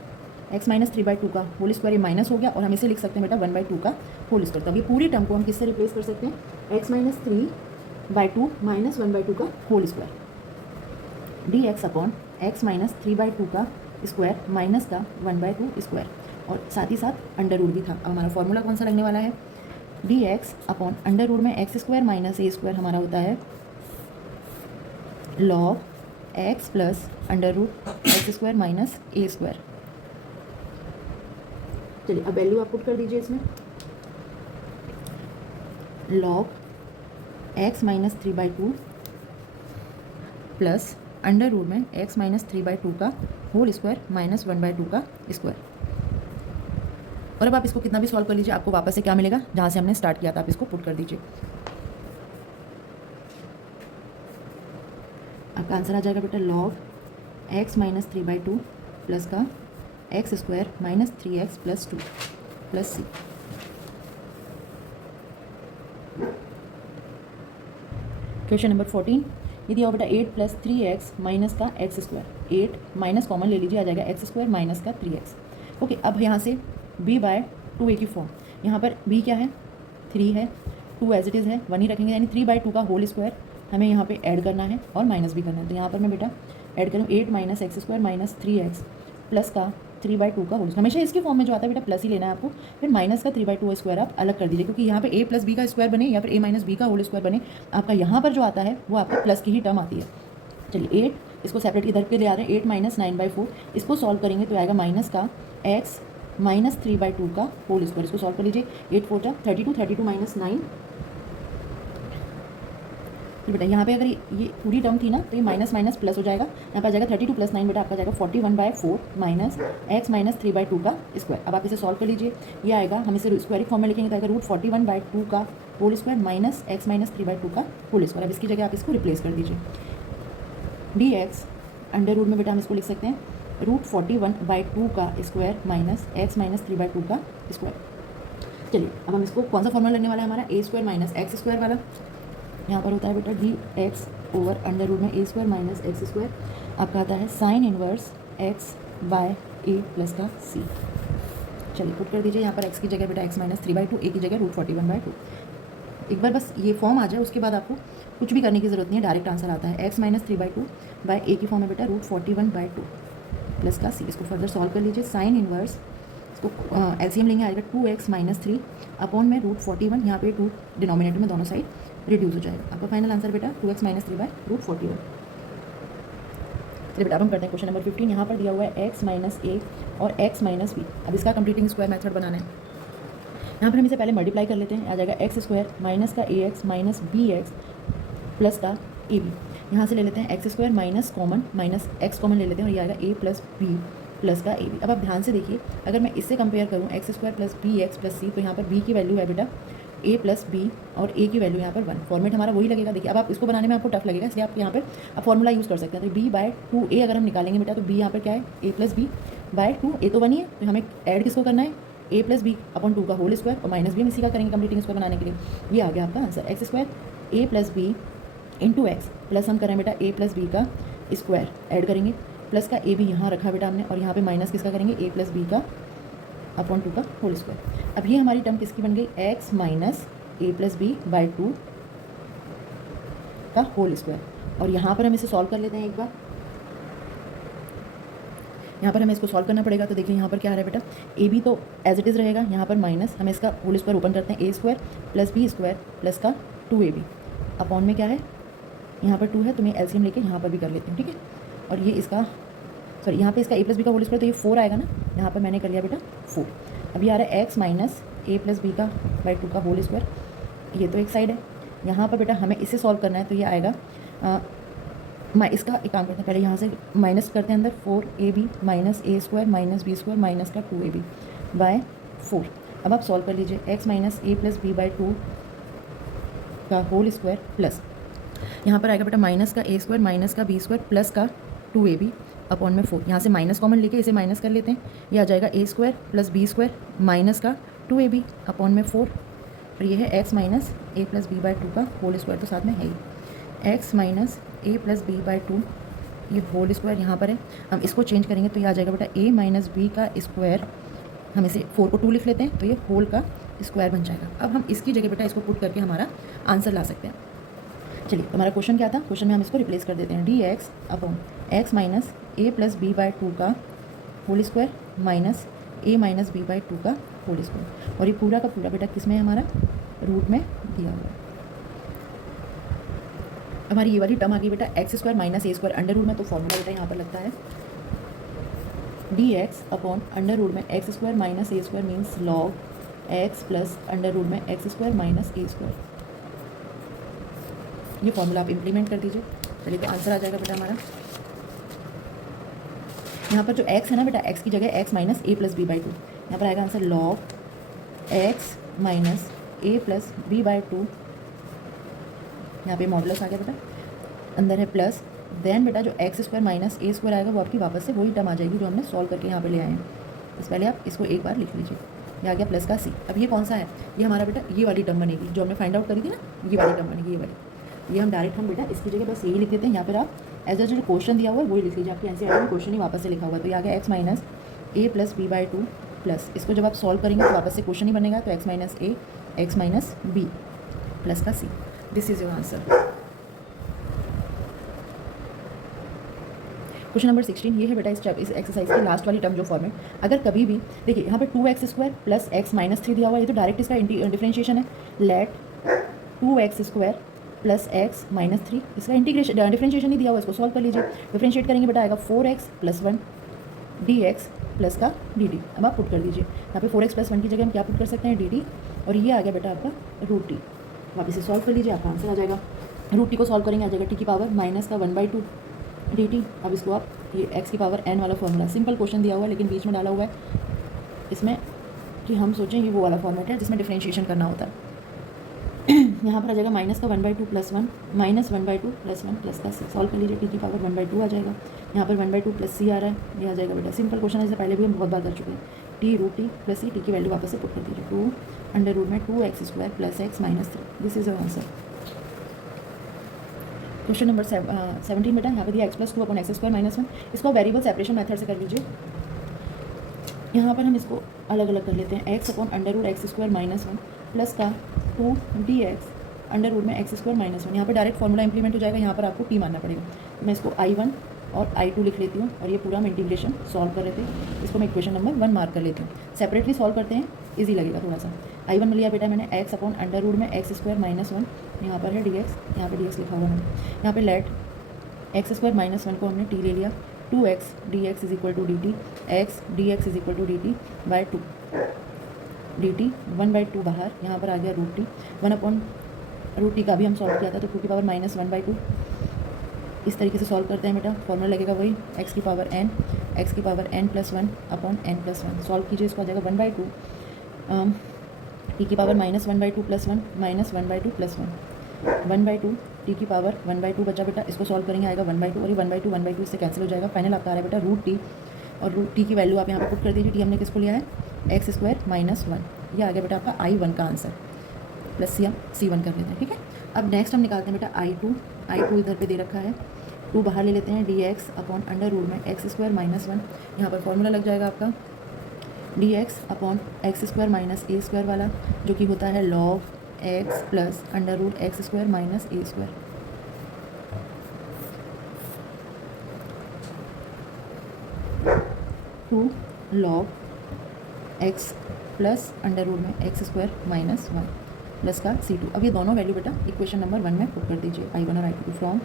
एक्स माइनस 3/2 का होल स्क्वायर, ये माइनस हो गया और हम इसे लिख सकते हैं बेटा 1/2 का होल स्क्वायर। तो अभी पूरी टर्म को हम किससे रिप्लेस कर सकते हैं, एक्स माइनस 3/2 माइनस 1/2 का whole square d x upon x minus 3/2 का स्क्वायर माइनस का 1/2 स्क्वायर, और साथ ही साथ अंडर रूट भी था। अब हमारा फॉर्मूला कौन सा लगने वाला है, D x upon under root में एक्स स्क्वायर माइनस ए स्क्वायर हमारा होता है log x plus under root x square minus ए स्क्वायर। चलिए अब वैल्यू आप पुट कर दीजिए इसमें, log x minus 3/2 plus under root में एक्स माइनस 3/2 का होल स्क्वायर माइनस 1/2 का स्क्वायर। और अब आप इसको कितना भी सॉल्व कर लीजिए, आपको वापस से क्या मिलेगा, जहाँ से हमने स्टार्ट किया था, आप इसको पुट कर दीजिए। आपका आंसर आ जाएगा बेटा लॉग एक्स माइनस 3/2 प्लस का x square minus 3x plus 2 plus C. Question number 14, ये दिया बेटा 8 प्लस 3x माइनस का एक्स स्क्वायर, 8 माइनस कॉमन ले लीजिए, आ जाएगा एक्स स्क्वायर माइनस का 3x। ओके, अब यहाँ से b/2a की फॉर्म, यहाँ पर b क्या है, 3 है, 2 एज इट इज़ है, 1 ही रखेंगे, यानी 3/2 का होल स्क्वायर हमें यहाँ पे ऐड करना है और माइनस भी करना है। तो यहाँ पर मैं बेटा ऐड करूँ 8 minus x square minus 3x plus का 3/2 का होल, हमेशा इसकी फॉर्म में जो आता है बेटा प्लस ही लेना है आपको, फिर माइनस का 3/2 स्क्वायर आप अलग कर दीजिए, क्योंकि यहाँ पे a प्लस बी का स्क्वायर बने या फिर a माइनस बी का होल स्क्वायर बने, आपका यहाँ पर जो आता है वो आपका प्लस की ही टर्म आती है। चलिए 8 इसको सेपरेट इधर के लिए आ रहे हैं, 8 माइनस 9/4, इसको सॉल्व करेंगे तो आएगा माइनस का x माइनस 3/2 का होल स्क्वायर। इसको सॉल्व कर लीजिए, 8 4 32, 32 माइनस 9। तो बेटा यहाँ पे अगर ये पूरी टर्म थी ना, तो ये माइनस माइनस प्लस हो जाएगा, यहाँ पे आ जाएगा 32 प्लस 9 बेटा आपका जाएगा 41/4 माइनस x माइनस 3/2 का स्क्वायर। अब आप इसे सॉल्व कर लीजिए, ये आएगा, हम इसे स्क्वायरिक फॉर्म में लिखेंगे तो आएगा रूट 41/2 का whole square minus x minus 3/2 का होल स्क्वायर। अब इसकी जगह आप इसको रिप्लेस कर दीजिए, डी एक्स अंडर रूट में बेटा हम इसको लिख सकते हैं रूट 41/2 का स्क्वायर माइनस x माइनस 3/2 का स्क्वायर। चलिए अब हम इसको कौन सा फॉर्मूला लगने वाला है हमारा, a square minus x square वाला, यहाँ पर होता है बेटा d x over under root में a square minus x square, आपका आता है sine inverse x by a plus का सी। चलिए पुट कर दीजिए, यहाँ पर एक्स की जगह बेटा एक्स माइनस 3/2, ए की जगह रूट 41/2। एक बार बस ये फॉर्म आ जाए उसके बाद आपको कुछ भी करने की जरूरत नहीं है, डायरेक्ट आंसर आता है। एक्स माइनस 3/2 बाय ए की फॉर्म है बेटा रूट 41/2 प्लस का सी। इसको फर्दर सॉल्व कर लीजिए, साइन इनवर्स इसको एलसीएम लेंगे, आएगा 2x माइनस 3 अपॉन में रूट 41, यहाँ पे 2 डिनोमिनेटर में दोनों साइड रिड्यूस हो जाएगा। आपका फाइनल आंसर बेटा 2x माइनस 3 बाय रूट 41। चलिए बेटा अब हम करते हैं क्वेश्चन नंबर 15। यहाँ पर दिया हुआ है x माइनस ए और x माइनस बी। अब इसका कंप्लीटिंग स्क्वायर मेथड बनाना है। यहाँ पर हम इसे पहले मल्टीप्लाई कर लेते हैं, आ जाएगा एक्स स्क्वायर माइनस का ax माइनस bx प्लस का ab। यहाँ से ले लेते हैं x square minus common, minus x common ले लेते हैं और ये आएगा a प्लस बी प्लस का ab। अब आप ध्यान से देखिए, अगर मैं इससे कंपेयर करूँ x square plus bx plus c, तो यहाँ पर b की वैल्यू है बेटा a प्लस बी और a की वैल्यू यहाँ पर 1। फॉर्मेट हमारा वही लगेगा। देखिए अब आप इसको बनाने में आपको टफ लगेगा, इसलिए आप यहाँ पर आप फॉर्मूला यूज़ कर सकते हैं। तो b/2a अगर हम निकालेंगे बेटा, तो b यहाँ पर क्या है, a plus b by 2, a तो 1 ही है, तो हमें ऐड किसको करना है, a प्लस बी अपॉन 2 का होल स्क्वायर, और माइनस भी हम इसी का करेंगे कंप्लीटिंग स्क्वायर बनाने के लिए। ये आ गया आपका answer, x square a plus b into x plus हम करें बेटा a प्लस बी का स्क्वायर ऐड करेंगे, प्लस का a भी यहाँ रखा बेटा हमने, और यहाँ पे माइनस किसका करेंगे, a प्लस बी का अपॉन 2 का होल स्क्वायर। अब ये हमारी टर्म किसकी बन गई, x minus a plus b by 2 का होल स्क्वायर। और यहाँ पर हम इसे सॉल्व कर लेते हैं एक बार, यहाँ पर हमें इसको सॉल्व करना पड़ेगा। तो देखिए यहाँ पर क्या आ रहा है बेटा, ए बी तो एज इट इज़ रहेगा, यहाँ पर माइनस हमें इसका होल स्क्वायर ओपन करते हैं, a square plus b square plus का 2ab अपॉन में क्या है, यहाँ पर 2 है, तो मैं एलसीएम लेके यहाँ पर भी कर लेती हूँ, ठीक है। और ये इसका सॉरी यहाँ पे इसका a प्लस बी का होल स्क्वायर, तो ये 4 आएगा ना, यहाँ पर मैंने कर लिया बेटा 4। अभी आ रहा है x minus a plus b का बाई 2 का होल स्क्वायर, ये तो एक साइड है। यहाँ पर बेटा हमें इसे सॉल्व करना है, तो ये आएगा मैं इसका एक काम करते हैं, पहले यहाँ से माइनस करते हैं अंदर, 4ab minus a square minus b square minus का 2ab बाय 4। अब आप सॉल्व कर लीजिए, x minus a plus b by 2 का होल स्क्वायर प्लस यहाँ पर आएगा बेटा माइनस का a स्क्वायर माइनस का बी स्क्वायर प्लस का 2ab अपॉन में 4। यहाँ से माइनस कॉमन लेके इसे माइनस कर लेते हैं, ये आ जाएगा a square plus b square minus का 2ab अपॉन में 4। और ये है x minus a plus b by 2 का होल स्क्वायर, तो साथ में है ही x minus a plus b by 2 ये होल स्क्वायर यहाँ पर है, हम इसको चेंज करेंगे तो ये आ जाएगा बेटा a माइनस बी का स्क्वायर। हम इसे 4 को 2 लिख लेते हैं तो ये होल का स्क्वायर बन जाएगा। अब हम इसकी जगह बेटा इसको पुट करके हमारा आंसर ला सकते हैं। चलिए, हमारा क्वेश्चन क्या था? क्वेश्चन में हम इसको रिप्लेस कर देते हैं, d x upon x minus a plus b by 2 का whole square minus a minus b by 2 का होल स्क्वायर। और ये पूरा का पूरा बेटा किस में है? हमारा रूट में दिया हुआ है। हमारी ये वाली टर्म आ गई बेटा एक्स स्क्वायर माइनस ए स्क्वायर अंडर रूट में, तो फॉर्मूला बेटा यहाँ पर लगता है D x upon under root में एक्स स्क्वायर माइनस ए square means log x plus under root में एक्स स्क्वायर माइनस ए स्क्वायर। ये फॉर्मूला आप इम्प्लीमेंट कर दीजिए। चलिए, तो आंसर आ जाएगा बेटा हमारा, यहाँ पर जो x है ना बेटा, x की जगह x minus a plus b by 2, यहाँ पर आएगा answer log x minus a plus b by 2। यहाँ पे मॉडुलस आ गया बेटा, अंदर है प्लस, देन बेटा जो एक्स स्क्वायर माइनस ए स्क्वायर आएगा वो आपकी वापस से वही टर्म आ जाएगी जो हमने सॉल्व करके यहाँ पे ले आए हैं। इससे पहले आप इसको एक बार लिख लीजिए। ये आ गया प्लस का सी। अब ये कौन सा है? ये हमारा बेटा ये वाली टर्म बनेगी जो हमने फाइंड आउट करी थी ना, ये वाली टर्म बनेगी, ये वाली। ये हम डायरेक्ट हम बेटा इसकी जगह बस यही लिख देते हैं। यहाँ पर आप एज जो क्वेश्चन दिया हुआ है वही लिख लीजिए, आपकी एनसीईआरटी में क्वेश्चन ही वापस से लिखा हुआ है। तो ये आ गया x minus a plus b by 2 plus, इसको जब आप सॉल्व करेंगे तो वापस से क्वेश्चन ही बनेगा, तो X minus A X minus B plus का सी। This is your answer. Question number 16 ये है बेटा इस एक्सरसाइज की लास्ट वाली टर्म जो फॉर्मेट, अगर कभी भी देखिए यहाँ पर 2x square plus x minus 3 दिया हुआ है, ये तो डायरेक्ट इसका डिफरेंशिएशन है। Let 2x square plus x minus 3, इसका इंटीग्रेशन डिफरेंशिएशन ही दिया हुआ है, इसको सॉल्व कर लीजिए। डिफरेंशिएट करेंगे बेटा आएगा 4x प्लस 1 dx प्लस का dt। अब आप पुट कर दीजिए, यहाँ पे 4x प्लस 1 की जगह हम क्या पुट कर सकते हैं? dt। और ये आ गया बेटा आपका रूट टी। आप इसे सॉल्व कर लीजिए, आपका आंसर आ जाएगा। रूट टी को सॉल्व करेंगे आ जाएगा टी की पावर माइनस का 1/2 dt। अब इसको आप ये x की पावर n वाला फॉर्मूला, सिंपल क्वेश्चन दिया हुआ है लेकिन बीच में डाला हुआ है इसमें कि हम सोचें ये वो वाला फॉर्मेट है जिसमें डिफरेंशिएशन करना होता है। यहाँ पर आ जाएगा माइनस का 1/2 प्लस 1 माइनस 1/2 प्लस 1 प्लस का सी। सॉल्व कर लीजिए, टी की पावर 1/2 आ जाएगा। यहाँ पर 1/2 प्लस सी आ रहा है, ये आ जाएगा बेटा सिंपल क्वेश्चन है, इससे पहले भी हम बहुत बार कर चुके हैं। टी रूट टी प्लस सी, टी की वैल्यू वापस से पुट कर दीजिए, 2 अंडर रूट में 2x square plus x minus 3। This is your answer. Question number 17 बेटा, यहाँ पे दिया x plus 2 upon X square minus 1। इसको वेरिएबल सेपरेशन मेथड से कर लीजिए। यहाँ पर हम इसको अलग अलग कर लेते हैं, x upon under root x square minus 1 plus का 2 dx अंडर रूट में एक्स स्क्वायर माइनस 1। यहाँ पर डायरेक्ट फॉर्मूला इंप्लीमेंट हो जाएगा, यहाँ पर आपको t मानना पड़ेगा। तो मैं इसको I1 और I2 लिख लेती हूँ और ये पूरा हम इंटीग्रेशन सॉल्व कर रहे थे, इसको मैं इक्वेशन नंबर 1 मार्क कर लेती हूँ। सेपरेटली सॉल्व करते हैं, ईजी लगेगा थोड़ा सा। I1 में लिया बेटा मैंने x अपॉन अंडर रूट में एक्स स्क्वायर माइनस 1, यहाँ पर है dx, यहाँ पर dx लिखा हुआ मैंने। यहाँ पे लेट एक्स स्क्वायर माइनस 1 को हमने t ले लिया, 2x dx is equal to dt, x dx is equal to dt by 2, dt 1/2 बाहर, यहाँ पर आ गया root t. 1 upon root t का भी हम सॉल्व किया था, तो 2 की पावर माइनस 1/2। इस तरीके से सॉल्व करते हैं बेटा, फॉर्मूला लगेगा वही x की power n plus 1 upon n plus 1। Solve कीजिए, इसको आ जाएगा 1/2 टी की power minus 1/2 plus 1 minus 1/2 plus 1 1/2 t की पावर 1/2 बचा बेटा, इसको सॉल्व करेंगे आएगा 1/2 और ये 1/2 इससे कैंसिल हो जाएगा। फाइनल आपका आ रहा है बेटा रूट टी, और रूट टी की वैल्यू आप यहाँ पर पुट कर दीजिए। टी हमने किसको लिया है? X square minus 1। ये आ गया बेटा आपका I1 का आंसर, प्लस सी हम C1 कर लेते हैं, ठीक है। अब नेक्स्ट हम निकालते हैं बेटा I2 इधर पे दे रखा है, 2 बाहर ले लेते हैं, dx अपॉन अंडर रूट में एक्स स्क्वायर माइनस 1। यहाँ पर फॉर्मूला लग जाएगा आपका dx upon X square minus ए स्क्वायर वाला, जो कि होता है log x plus under root x square minus ए square. Two log x plus under root में एक्स स्क्वायर माइनस 1 प्लस का C2। अब ये दोनों वैल्यू बेटा इक्वेशन नंबर 1 में पुट कर दीजिए, I1 और I2 from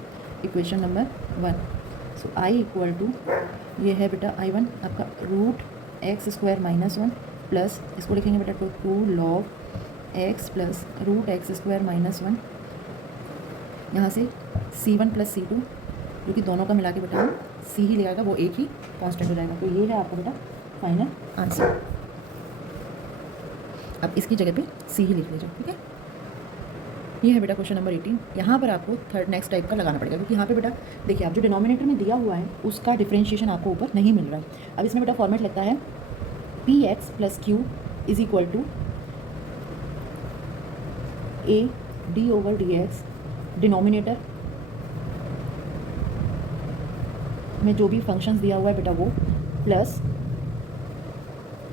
equation number 1। So I equal to ये है बेटा I1 आपका root x square minus 1 plus इसको लिखेंगे बेटा 2 log x plus root x square minus 1, यहाँ से C1 प्लस C2 जो कि दोनों का मिला के बेटा हम C ही लगाएगा, वो एक ही कांस्टेंट हो जाएगा। तो ये है आपका बेटा फाइनल आंसर। अब इसकी जगह पे C ही लिख लीजिए, ठीक है। ये है बेटा क्वेश्चन नंबर 18। यहाँ पर आपको थर्ड नेक्स्ट टाइप का लगाना पड़ेगा, क्योंकि यहाँ पे बेटा देखिए आप जो डिनोमिनेटर में दिया हुआ है उसका डिफरेंशिएशन आपको ऊपर नहीं मिल रहा है। अब इसमें बेटा फॉर्मेट लगता है px plus q is equal to a d over dx, denominator में जो भी फंक्शंस दिया हुआ है बेटा वो प्लस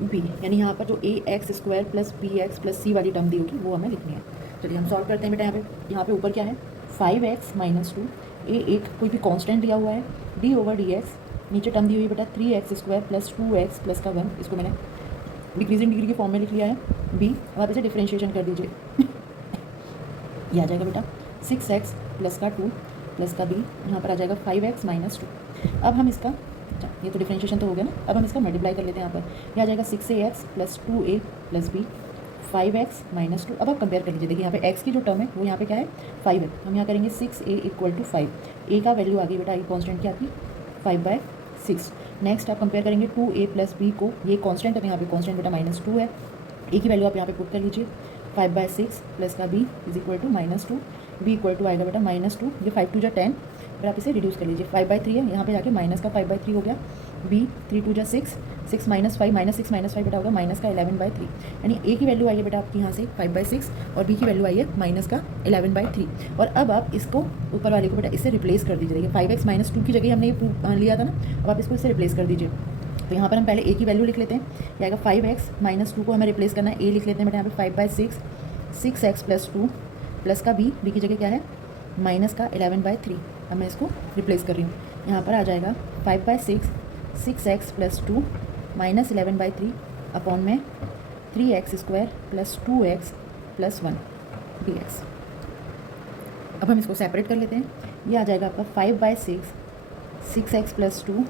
बी, यानी यहाँ पर जो A x square plus B x plus C वाली टर्म दी होगी वो हमें लिखनी है। चलिए हम सॉल्व करते हैं बेटा। यहाँ पे ऊपर क्या है 5x माइनस 2, ए एक कोई भी कांस्टेंट दिया हुआ है, डी ओवर डी एक्स, नीचे टर्म दी हुई है बेटा 3x square plus 2x plus का 1, इसको मैंने डिक्रीजिंग डिग्री के फॉर्म में लिख लिया है बी। अब आप इसे डिफ्रेंशिएशन कर दीजिए ये आ जाएगा बेटा 6x प्लस का 2 प्लस का बी, यहाँ पर आ जाएगा 5x माइनस 2। अब हम इसका, ये तो डिफ्रेंशिएशन तो हो गया ना, अब हम इसका मल्टीप्लाई कर लेते हैं। यहाँ पर यह आ जाएगा 6ax plus 2a plus b 5x minus 2। अब आप कंपेयर कर लीजिए, देखिए यहाँ पे x की जो टर्म है वो यहाँ पे क्या है 5 है, हम यहाँ करेंगे 6a इक्वल टू 5, a का वैल्यू आ गई बेटा, ये कॉन्स्टेंट की आपकी 5/6। नेक्स्ट आप कंपेयर करेंगे 2a प्लस बी को, ये कॉन्स्टेंट है यहाँ पे कॉन्स्टेंट बेटा -2 है, a की वैल्यू आप यहाँ पे पुट कर लीजिए 5/6 प्लस का b is equal to -2, b equal to आएगा बेटा -2, ये 5 2 जा 10, फिर आप इसे रिड्यूस कर लीजिए 5/3 है, यहाँ पे जाके माइनस का 5/3 हो गया, b 3 2 जा 6, 6 माइनस 5 बेटा होगा माइनस का 11/3, यानी a की वैल्यू आई है बेटा आपकी यहाँ से 5/6 और b की वैल्यू आई है माइनस का 11/3। और अब आप इसको ऊपर वाले को बेटा इससे रिप्लेस कर दीजिए, देखिए 5x माइनस 2 की जगह हमने ये लिया था ना, अब आप इसको इससे रिप्लेस कर दीजिए। तो यहाँ पर हम पहले a की वैल्यू लिख लेते हैं, ये आएगा 5x माइनस 2 को हमें रिप्लेस करना है, a लिख लेते हैं बेटा यहाँ पे 5/6, 6x प्लस 2 प्लस का b की जगह क्या है माइनस का 11/3। अब मैं इसको रिप्लेस कर रही हूँ, यहाँ पर आ जाएगा 5/6 6x प्लस 2 माइनस 11/3 अपॉन में 3x square plus 2x plus 1 dx। अब हम इसको सेपरेट कर लेते हैं, ये आ जाएगा आपका 5/6 6x प्लस 2,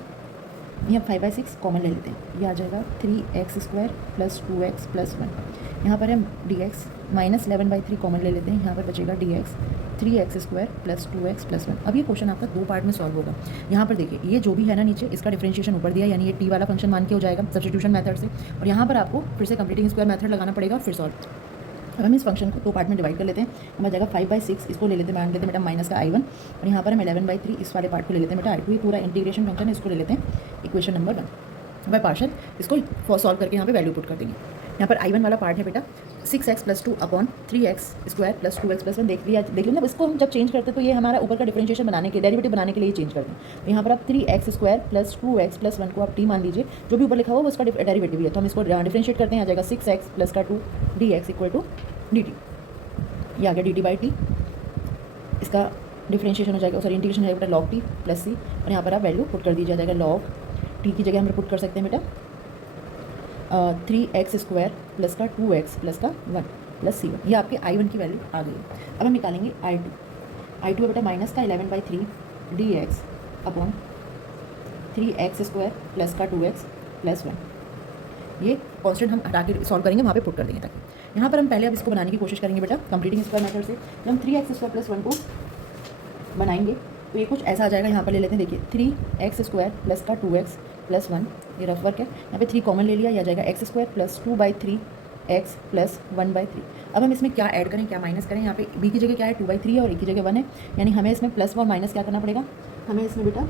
ये 5/6 कॉमन ले लेते हैं, ये आ जाएगा 3x square plus 2x plus 1, यहाँ पर हम dx माइनस 11/3 कॉमन ले लेते हैं, यहाँ पर बचेगा dx 3x square plus 2x plus 1। अब ये क्वेश्चन आपका 2 पार्ट में सॉल्व होगा। यहाँ पर देखिए ये जो भी है ना नीचे, इसका डिफरेंशिएशन ऊपर दिया, यानी ये t वाला फंक्शन मान के हो जाएगा सब्स्टिट्यूशन मेथड से, और यहाँ पर आपको फिर से कंप्लीटिंग स्क्वायर मेथड लगाना पड़ेगा और फिर सॉल्व। अब हम इस फंक्शन को 2 पार्ट में डिवाइड कर लेते हैं, हमें जाएगा 5/6, इसको ले लेते हैं, मान लेते हैं बेटा माइनस का i1, और यहाँ पर हम 11/3 इस वाले पार्ट को ले लेते हैं बेटा i2, ये पूरा इंटीग्रेशन फंक्शन है, इसको ले लेते हैं इक्वेशन नंबर 1 बाय पार्शल, इसको सॉल्व करके यहाँ पे वैल्यू पुट कर देंगे। यहाँ पर i1 वाला पार्ट है बेटा 6x plus 2 upon 3x square plus 2x plus 1, देख लिया ना, इसको हम जब चेंज करते हैं तो ये हमारा ऊपर का डिफरेंशिएशन बनाने के, डेरिवेटिव बनाने के लिए चेंज करते हैं। तो यहाँ पर आप 3x square plus 2x plus 1 को आप t मान लीजिए, जो भी ऊपर लिखा हुआ वो उसका डेरिवेटिव है, तो हम इसको डिफरेंशिएट करते हैं, आ जाएगा 6x प्लस का 2 dx इक्वल टू dt, ये आ गया dt/t, इसका डिफरेंशिएशन हो जाएगा, सॉरी इंटीग्रेशन हो जाएगा बेटा log t प्लस c, और यहाँ पर आप वैल्यू पुट कर दीजिए, जाएगा log t की जगह हम पुट कर सकते हैं बेटा 3x स्क्वायर प्लस का 2x प्लस का 1 प्लस c, ये आपके i1 की वैल्यू आ गई। अब हम निकालेंगे i2 है बेटा माइनस का 11/3 dx upon 3x square plus का 2x प्लस 1, ये कॉन्स्टेंट हम हटा के सॉल्व करेंगे, वहाँ पे पुट कर देंगे ताकि यहाँ पर हम पहले अब इसको बनाने की कोशिश करेंगे बेटा कंप्लीटिंग स्क्वायर मेथड से। जब हम 3x स्क्वायर प्लस 1 को बनाएंगे तो ये कुछ ऐसा आ जाएगा, यहाँ पर ले लेते हैं, देखिए 3x स्क्वायर प्लस का 2x प्लस 1, ये रफ वर्क है, यहाँ पे 3 कॉमन ले लिया, यह आ जाएगा x square plus 2/3x plus 1/3। अब हम इसमें क्या ऐड करें क्या माइनस करें, यहाँ पे b की जगह क्या है 2/3 है और a की जगह 1 है, यानी हमें इसमें प्लस और माइनस क्या करना पड़ेगा, हमें इसमें बेटा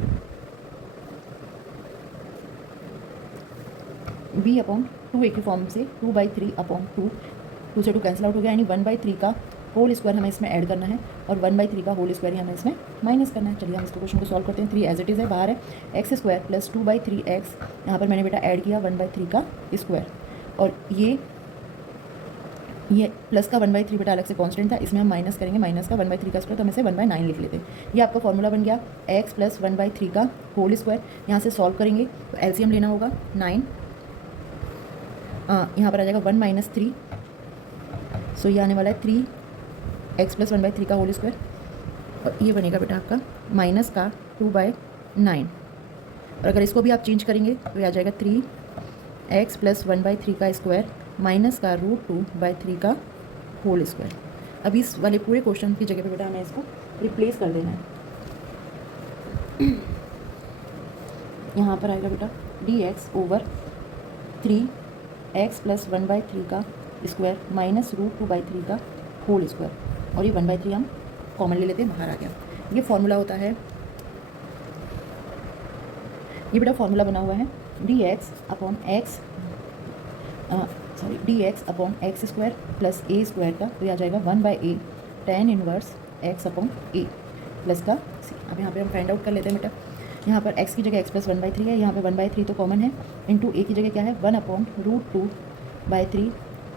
b अपॉन 2a की फॉर्म से 2/3 अपॉन 2 से 2 कैंसिल आउट हो गया, यानी 1/3 का होल स्क्वायर हमें इसमें ऐड करना है और 1/3 का होल स्क्वायर हमें इसमें माइनस करना है। चलिए हम इसको क्वेश्चन को सॉल्व करते हैं। 3 एज इट इज़ है, बाहर है, x स्क्वायर प्लस 2/3x, यहाँ पर मैंने बेटा ऐड किया 1/3 का स्क्वायर, और ये प्लस का 1/3 बेटा अलग से कांस्टेंट था, इसमें हम माइनस करेंगे, माइनस का 1/3 का स्क्वायर, तो हम इसे 1/9 लिख लेते हैं। ये आपका फॉर्मूला बन गया x प्लस 1/3 का होल स्क्वायर। यहाँ से सॉल्व करेंगे तो एलसीएम लेना होगा 9, यहाँ पर आ जाएगा 1 माइनस 3, सो ये आने वाला है 3x प्लस 1/3 का होल स्क्वायर, और ये बनेगा बेटा आपका माइनस का 2/9, और अगर इसको भी आप चेंज करेंगे तो ये आ जाएगा 3x प्लस 1/3 का स्क्वायर माइनस का √2/3 का होल स्क्वायर। अब इस वाले पूरे क्वेश्चन की जगह पे बेटा हमें इसको रिप्लेस कर देना है। यहाँ पर आएगा बेटा dx ओवर 3x प्लस 1/3 का स्क्वायर माइनस √2/3 का होल स्क्वायर, और ये 1/3 हम कॉमन ले लेते हैं, बाहर आ गया। ये फॉर्मूला होता है, ये बेटा फॉर्मूला बना हुआ है dx upon x square plus a square का, तो ये आ जाएगा 1/a tan inverse x upon a plus का c। अब यहाँ पे हम फाइंड आउट कर लेते हैं बेटा, यहाँ पर x की जगह x प्लस 1/3 है, यहाँ पे 1/3 तो कॉमन है, इंटू a की जगह क्या है 1/√2/3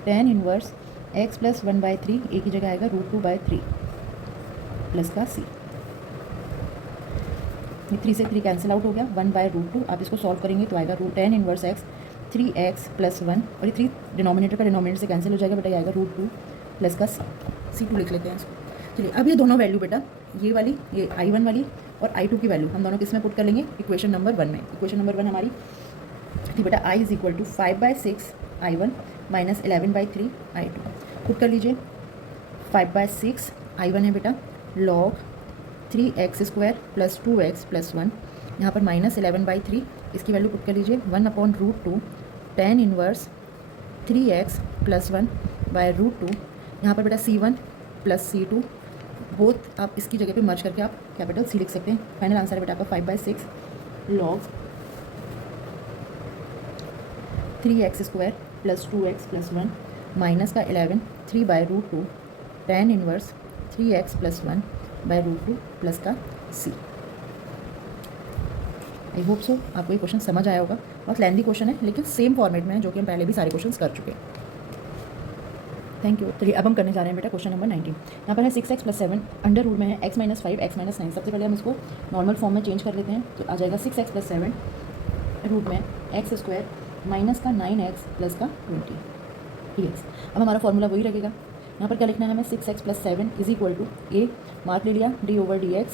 tan inverse x plus 1/3, a की जगह आएगा √2/3 प्लस का c। ये 3 से 3 कैंसिल आउट हो गया, 1/√2। आप इसको सॉल्व करेंगे तो आएगा tan inverse x 3x plus 1, और ये 3 डिनोमिनेटर का डिनोमिनेटर से कैंसिल हो जाएगा बेटा, ये आएगा √2 प्लस का c2 लिख लेते हैं इसको। चलिए अब ये दोनों वैल्यू बेटा, ये वाली, ये I1 वाली और I2 की वैल्यू हम दोनों किस में पुट कर लेंगे, इक्वेशन नंबर 1 में। इक्वेशन नंबर 1 हमारी थी बेटा I is equal to 5/6 I1 minus 11/3 I2। Put कर लीजिए, 5/6 I1 है बेटा log 3x² plus 2x plus 1, यहाँ पर माइनस 11/3, इसकी वैल्यू पुट कर लीजिए 1/√2 tan इनवर्स 3x प्लस 1/√2, यहाँ पर बेटा C1 प्लस C2 बोथ आप इसकी जगह पे मर्ज करके आप कैपिटल C लिख सकते हैं। फाइनल आंसर है बेटा आपका 5/6 log 3x² plus 2x plus 1 minus का 11 3/√2 tan inverse 3x plus 1/√2 plus का C। आई होप सो आपको ये क्वेश्चन समझ आया होगा। बहुत लेंथी क्वेश्चन है लेकिन सेम फॉर्मेट में है जो कि हम पहले भी सारे क्वेश्चन कर चुके हैं। Thank you. चलिए अब हम करने जा रहे हैं बेटा क्वेश्चन नंबर 19। यहाँ पर है 6x प्लस 7 अंडर रूट में है x माइनस 5 x माइनस 9। सबसे पहले हम इसको नॉर्मल फॉर्म में चेंज कर लेते हैं, तो आ जाएगा 6x प्लस 7 रूट में x² माइनस का 9x प्लस का 20 dx। अब हमारा फॉर्मूला वही रहेगा। यहाँ पर क्या लिखना है हमें, 6x plus 7 is equal to a mark ले लिया d/dx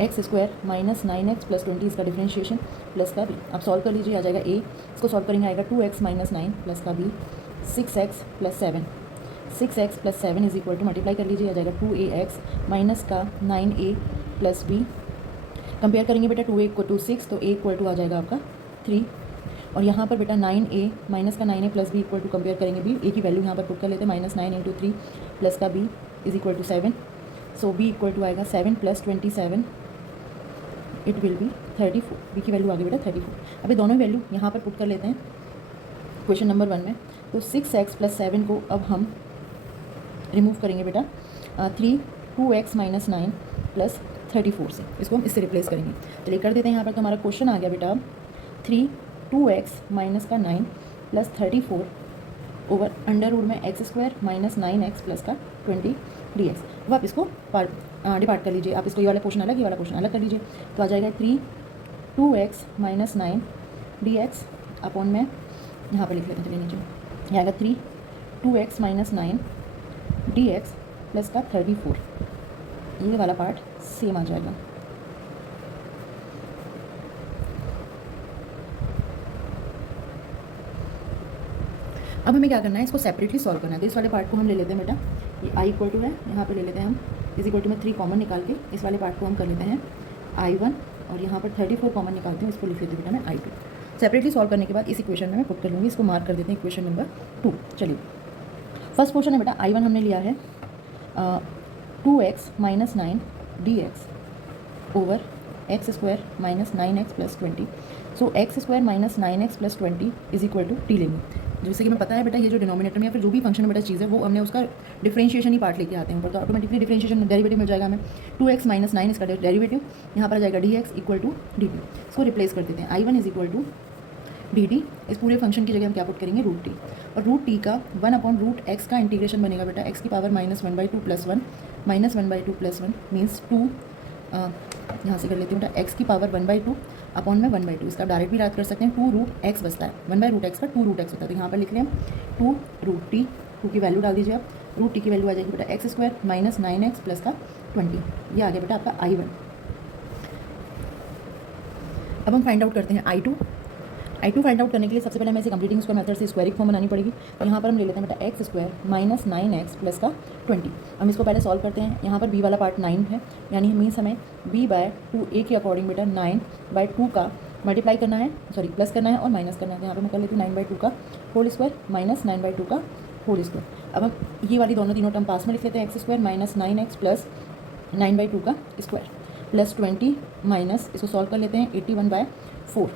x² minus 9x plus 20 इसका डिफ्रेंशिएशन प्लस का b। अब सॉल्व कर लीजिए, आ जाएगा a, इसको सॉल्व करेंगे आएगा 2x माइनस 9 प्लस का b। 6x plus 7 6x plus 7 is equal to multiply कर लीजिए, आ जाएगा 2ax माइनस का 9a प्लस b। कंपेयर करेंगे बेटा 2a इक्वल टू 6, तो a इक्वल टू आ जाएगा आपका 3, और यहाँ पर बेटा 9a माइनस का 9a plus b equal to compare करेंगे b, a की वैल्यू यहाँ पर पुट कर लेते हैं, माइनस 9 इंटू 3 प्लस का b is equal to 7। So b equal to आएगा 7 plus 27, it will be 34। b की वैल्यू आ गई बेटा 34। अभी दोनों वैल्यू यहाँ पर पुट कर लेते हैं क्वेश्चन नंबर 1 में। तो 6x प्लस 7 को अब हम रिमूव करेंगे बेटा 2x माइनस 9 प्लस 34 से, इसको हम इससे रिप्लेस करेंगे। चलिए कर देते हैं। यहाँ पर तो हमारा क्वेश्चन आ गया बेटा 2x माइनस का 9 प्लस 34 ओवर अंडर रूट में x² माइनस 9x प्लस का 20 dx। अब आप इसको डिपार्ट कर लीजिए, आप इसको ये वाला पोर्शन अलग, ये वाला पोर्शन अलग कर लीजिए, तो आ जाएगा 2x माइनस 9 dx अपॉन में यहाँ पर लिख लेते हैं, चलिए नीचे ये आएगा 2x माइनस 9 dx प्लस का 34, ये वाला पार्ट सेम आ जाएगा। अब हमें क्या करना है, इसको सेपरेटली सॉल्व करना है। तो इस वाले पार्ट को हम ले लेते हैं बेटा, ये i इक्वल टू है, यहाँ पे ले लेते हैं हम इज इक्वल टू में 3 कॉमन निकाल के इस वाले पार्ट को हम कर लेते हैं I1, और यहाँ पर 34 कॉमन निकालते हैं, इसको लिख लेते हैं बेटा मैं I2। सेपरेटली सॉल्व करने के बाद इस इक्वेशन में मैं पुट कर लूँगी, इसको मार्क कर देते हैं इक्वेशन नंबर 2। चलिए फर्स्ट क्वेश्चन है बेटा I1 हमने लिया है 2x minus 9 dx over x² minus 9x plus 20। So x² minus 9x plus 20 is equal to t लेंगे। जैसे कि मैं पता है बेटा ये जो डिनोमिनेटर में या फिर जो भी फंक्शन बेटा चीज़ है वो हमने उसका डिफरेंशिएशन ही पार्ट लेके आते हैं ऊपर, तो ऑटोमेटिकली डिफरेंशिएशन डेरिवेटिव मिल जाएगा हमें। 2x माइनस 9 इसका डेरिवेटिव यहाँ पर आ जाएगा dx इक्वल टू dt। इसको रिप्लेस कर देते हैं, I1 is equal to dt। इस पूरे फंक्शन की जगह हम क्या पुट करेंगे, √t, और √t का 1/√x का इंटीग्रेशन बनेगा बेटा x की पावर -1/2 प्लस 1 -1/2 प्लस 1 मीन्स 2, यहाँ से कर लेती हूँ बेटा x की पावर 1/2 अपॉन में 1/2। इसका डायरेक्ट भी याद कर सकते हैं, 2√x बचता है, 1/√x का 2√x होता है, तो यहाँ पर लिख रहे हैं 2√t। 2 की वैल्यू डाल दीजिए आप, √t की वैल्यू आ जाएगी बेटा x² माइनस 9x प्लस का 20, ये आ गया बेटा आपका I1। अब हम फाइंड आउट करते हैं I2 फाइंड आउट करने के लिए सबसे पहले हमें इसे कंप्लीटिंग स्क्वायर मेथड से स्क्वायरिंग फॉर्म बनानी पड़ेगी। तो यहाँ पर हम ले लेते हैं बेटा x² माइनस 9x प्लस का 20। हम इसको पहले सॉल्व करते हैं। यहाँ पर b वाला पार्ट 9 है, यानी मीन्स हमें b/2 a के अकॉर्डिंग बेटा 9/2 का मल्टीप्लाई करना है, सॉरी प्लस करना है और माइनस करना है। तो यहाँ पर मैं कर लेती हूँ 9/2 का होल स्क्वायर माइनस 9/2 का होल स्क्वायर। अब हम ये वाली तीनों टर्म पास में लिख लेते हैं, x² माइनस 9x प्लस 9/2 का स्क्वायर प्लस 20 माइनस, इसको सॉल्व कर लेते हैं 81/4।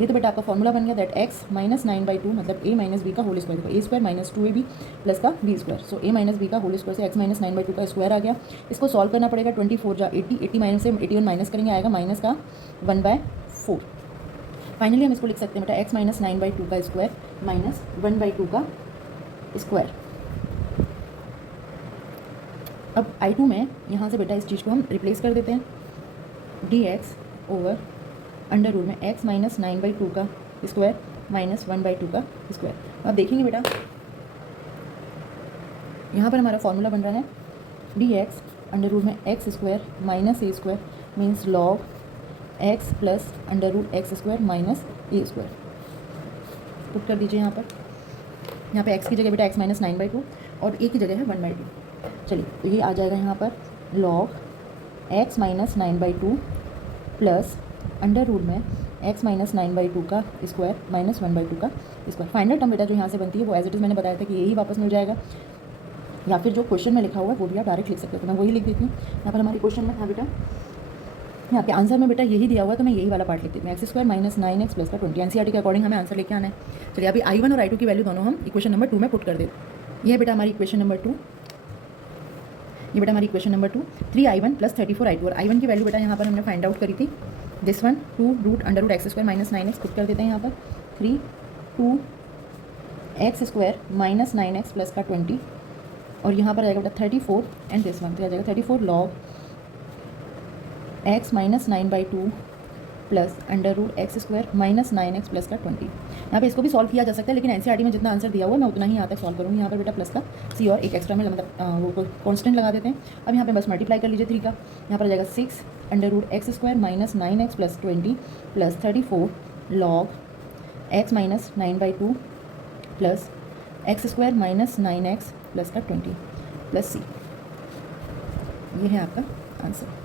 ये तो बेटा आपका फॉर्मूला बन गया दैट एक्स माइनस 9/2 मतलब a माइनस बी का होल स्क्वायर, तो a square minus 2ab plus का b square, so a minus b का होल स्क्वायर से x माइनस 9/2 का स्क्वायर आ गया। इसको सॉल्व करना पड़ेगा, 24 जा 80, 80 माइनस से 81 माइनस करेंगे, आएगा माइनस का 1/4। फाइनली हम इसको लिख सकते हैं बेटा x माइनस 9/2 का स्क्वायर माइनस 1/2 का स्क्वायर। अब I2 में यहाँ से बेटा इस चीज़ को हम रिप्लेस कर देते हैं, dx ओवर अंडर रूट में x माइनस 9/2 का स्क्वायर माइनस 1/2 का स्क्वायर। अब देखेंगे बेटा यहाँ पर हमारा फॉर्मूला बन रहा है dx अंडर रूट में एक्स स्क्वायर माइनस ए square means log x plus under root x square minus ए स्क्वायर। पुट कर दीजिए यहाँ पे x की जगह बेटा x माइनस 9/2 और a की जगह है 1/2। चलिए तो ये आ जाएगा यहाँ पर log x minus 9/2 plus under root में x माइनस 9/2 का स्क्वायर माइनस 1/2 का स्क्वायर। फाइनल टर्म बेटा जो यहाँ से बनती है वो एज इट इज़ मैंने बताया था कि यही वापस मिल जाएगा, या फिर जो क्वेश्चन में लिखा हुआ है वो भी आप डायरेक्ट लिख सकते हो, तो मैं वही लिख देती हूँ। यहाँ पर हमारे क्वेश्चन में था बेटा, यहाँ पे आंसर में बेटा यही दिया हुआ है तो मैं यही वाला पार्ट लिख देती हूँ, x square minus 9x plus का 20। एनसीईआरटी के अकॉर्डिंग हमें आंसर लेके आना है। चलिए अभी I1 और I2 की वैल्यू दोनों हम इक्वेशन नंबर 2 में पुट कर देते हैं। ये बेटा हमारी इक्वेशन नंबर 2, ये बेटा हमारी equation number 2, 3I1 plus 34I2 और I1 की वैल्यू बेटा यहाँ पर हमने फाइंड आउट करी थी, this one 2 root under root x square minus 9x put कर देते हैं यहाँ पर 3 2x square minus 9x plus का 20 और यहाँ पर आएगा बेटा 34 एंड दिस वन तो आ जाएगा 34 log x minus 9/2 plus under root x square minus 9x plus का 20। यहाँ पे इसको भी सॉल्व किया जा सकता है, लेकिन एनसीईआरटी में जितना आंसर दिया हुआ है मैं उतना ही यहाँ तक सॉल्व करूँगी। यहाँ पर बेटा प्लस का c और एक एक्स्ट्रा में मतलब वो कांस्टेंट लगा देते हैं। अब यहाँ पे बस मल्टीप्लाई कर लीजिए 3 का, यहाँ पर आ जाएगा 6 under root x square minus 9x plus 20 plus 34 log x minus 9/2 plus x square minus 9x plus का 20 प्लस c। ये है आपका answer.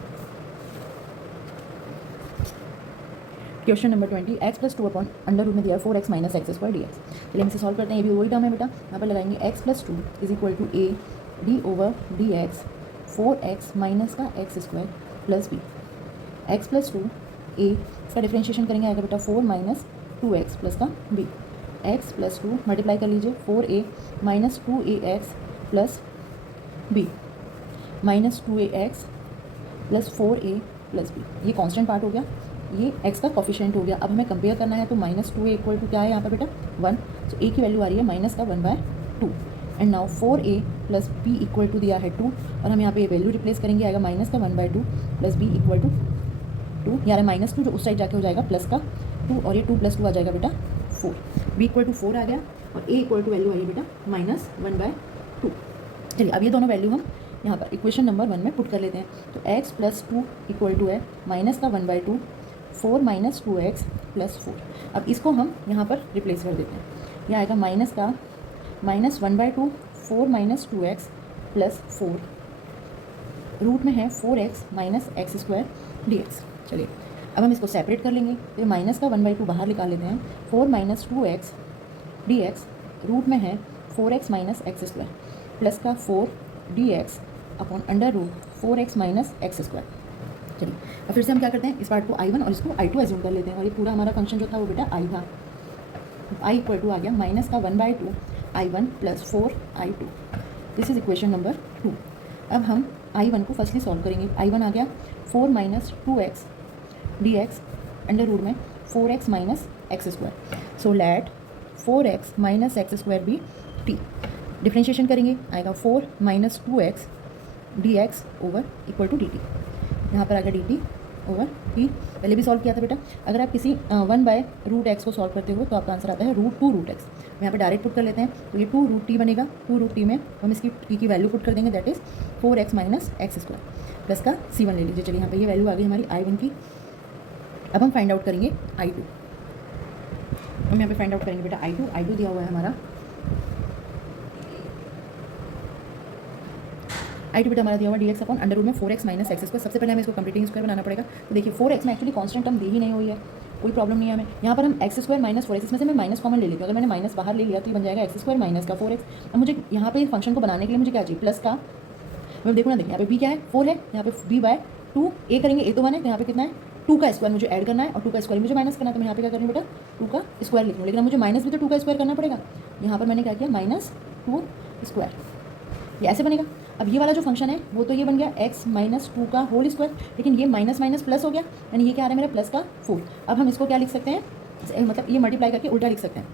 Question number 20, x plus 2 upon under root में दिया 4x minus x square d x. चलिए हम इसे solve करते हैं, ये भी वही टर्म है बेटा। यहाँ पर लगाएंगे x plus 2 is equal to a D over D X 4x minus का x square plus B. x plus 2 a इसका डिफ्रेंशिएशन करेंगे, आएगा बेटा 4 माइनस 2x प्लस का b। x प्लस 2 मल्टीप्लाई कर लीजिए 4a minus 2ax plus b minus 2ax plus 4a plus b। ये constant part हो गया, ये x का कॉफिशिएंट हो गया। अब हमें कंपेयर करना है तो माइनस 2a इक्वल टू क्या है यहाँ पर बेटा 1, तो a की वैल्यू आ रही है माइनस का 1/2 and now 4a plus b equal to दिया है 2 और हम यहाँ पे वैल्यू रिप्लेस करेंगे, आएगा माइनस का 1/2 प्लस b इक्वल टू 2, यानी माइनस 2 जो उस साइड जाके हो जाएगा प्लस का 2 और ये 2 प्लस 2 आ जाएगा बेटा 4, b इक्वल टू 4 आ गया और a इक्वल टू वैल्यू आई है बेटा माइनस 1/2। चलिए अब ये दोनों वैल्यू हम यहाँ पर इक्वेशन नंबर 1 में पुट कर लेते हैं, तो x प्लस 2 इक्वल टू है माइनस का 1/2 4 माइनस 2x प्लस 4। अब इसको हम यहाँ पर रिप्लेस कर देते हैं, यह आएगा माइनस का minus 1/2 4 minus 2x plus 4 root में है 4x minus x square d x. चलिए अब हम इसको सेपरेट कर लेंगे, तो माइनस का 1/2 बाहर निकाल लेते हैं, 4 minus 2x d x root में है 4x minus x square plus का 4 d x upon under root 4x minus x square. चलिए अब फिर से हम क्या करते हैं, इस पार्ट को I1 और इसको I2 एज्यूम कर लेते हैं और ये पूरा हमारा फंक्शन जो था वो बेटा I था, I इक्वल टू आ गया माइनस का 1/2 I1 plus 4 I2। This is equation number 2। अब हम I1 को फर्स्टली सॉल्व करेंगे, I1 आ गया 4 minus 2x d x under root में 4x minus x square, so let 4x minus x square be t. Differentiation करेंगे, आएगा 4 minus 2x d x over equal to d t. यहाँ पर आ गया डी टी ओवर टी, पहले भी solve किया था बेटा। अगर आप किसी 1/√x को सॉल्व करते हो तो आपका आंसर आता है √2√x। यहाँ पे डायरेक्ट पुट कर लेते हैं, तो ये 2√t बनेगा, 2√t में हम इसकी t की वैल्यू पुट कर देंगे, that is 4x minus x square plus का c1 ले लीजिए। चलिए यहाँ पे ये वैल्यू आ गई हमारी I1 की। अब हम फाइंड आउट करेंगे I2। हम यहाँ पे फाइंड आउट करेंगे बेटा I2 दिया हुआ है हमारा I2 बेटा हमारा दिया हुआ dx अपॉन अंडर रूट में 4x माइनस एक्स स्क्वायर। सबसे पहले हमें इसको कंप्लीटिंग स्क्वायर बनाना पड़ेगा, तो देखिए 4x में एक्चुअली कांस्टेंट टर्म दी ही नहीं हुई है, कोई प्रॉब्लम नहीं है हमें। यहाँ पर हम एक्स स्क्वायर माइनस 4x, इसमें से मैं माइनस कॉमन ले लेती हूँ, अगर मैंने माइनस बाहर ले लिया तो ये बन जाएगा एक्स स्क्वायर माइनस का 4x। अब मुझे यहाँ पे फंक्शन को बनाने के लिए मुझे क्या चाहिए, प्लस का, मैं देखो ना, देखिए यहाँ पे b क्या है 4 है, यहाँ पे b/2 a करेंगे, a तो 1 है, तो यहाँ पे कितना है 2 का स्क्वायर मुझे ऐड करना है और 2 का स्क्वायर मुझे माइनस करना है, तो मैं यहाँ पे क्या करूँ बेटा 2 का स्क्वायर लिख लूँ, लेकिन अब मुझे माइनस भी तो 2 का स्क्वायर करना पड़ेगा। यहाँ पर मैंने क्या किया -2 स्क्वायर, ये ऐसे बनेगा। अब ये वाला जो फंक्शन है वो तो ये बन गया x माइनस 2 का होल स्क्वायर, लेकिन ये माइनस माइनस प्लस हो गया, यानी ये क्या आ रहा है मेरा प्लस का 4। अब हम इसको क्या लिख सकते हैं, मतलब ये मल्टीप्लाई करके उल्टा लिख सकते हैं।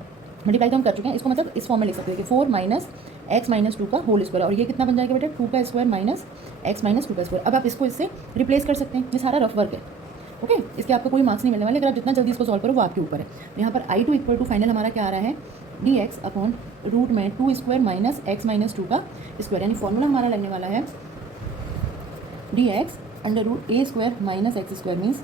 मल्टीप्लाई तो हम कर चुके हैं, इसको मतलब इस फॉर्म में लिख सकते हैं कि 4 माइनस x माइनस 2 का होल स्क्वायर, और ये कितना बन जाएगा बेटा 2 का स्क्वायर माइनस x माइनस 2 का स्क्वायर। अब आप इसको इससे रिप्लेस कर सकते हैं, ये सारा रफ वर्क है। ओके, इसके आपको कोई मार्क्स नहीं मिलने वाले, अगर आप जितना जल्दी इसको सॉल्व करो वो आपके ऊपर है। तो यहाँ पर I2 इक्वल टू फाइनल हमारा क्या आ रहा है dx अपॉन रूट में 2 स्क्वायर माइनस x माइनस 2 का स्क्वायर, यानी फॉर्मूला हमारा लगने वाला है dx under root a square minus x square means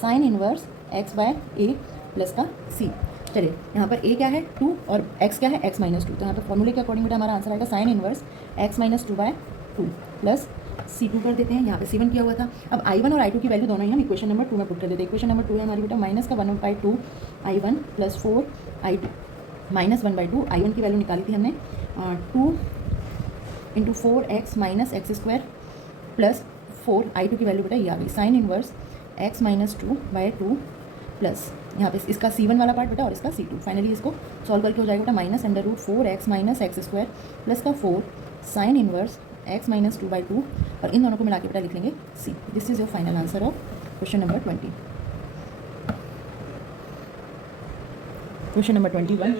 sine inverse x by a plus का c। चलिए यहाँ पर a क्या है 2 और x क्या है x माइनस 2, तो यहाँ पर फॉर्मूले के अकॉर्डिंग बेटा हमारा आंसर आएगा sine inverse x minus 2 by 2 plus C2 कर देते हैं, यहाँ पे C1 किया हुआ था। अब I1 और I2 की वैल्यू दोनों ही हम इक्वेशन नंबर 2 में पुट कर देते हैं। इक्वेशन नंबर 2 है हमारी बेटा माइनस का 1/2 I1 plus 4 I2 minus 1/2 I1 की वैल्यू निकाली थी हमने 2 into 4x minus x square plus 4 I2 की वैल्यू बेटा ये आ गई sine inverse x minus 2 by 2 plus यहाँ पे इसका C1 वाला पार्ट बेटा और इसका C2। फाइनली इसको सॉल्व करके हो जाएगा बेटा minus under root 4x minus x square plus का 4 साइन इनवर्स x माइनस 2/2 और इन दोनों को मिला के बेटा लिख लेंगे C। This is your final answer of question number 20। Question number 21,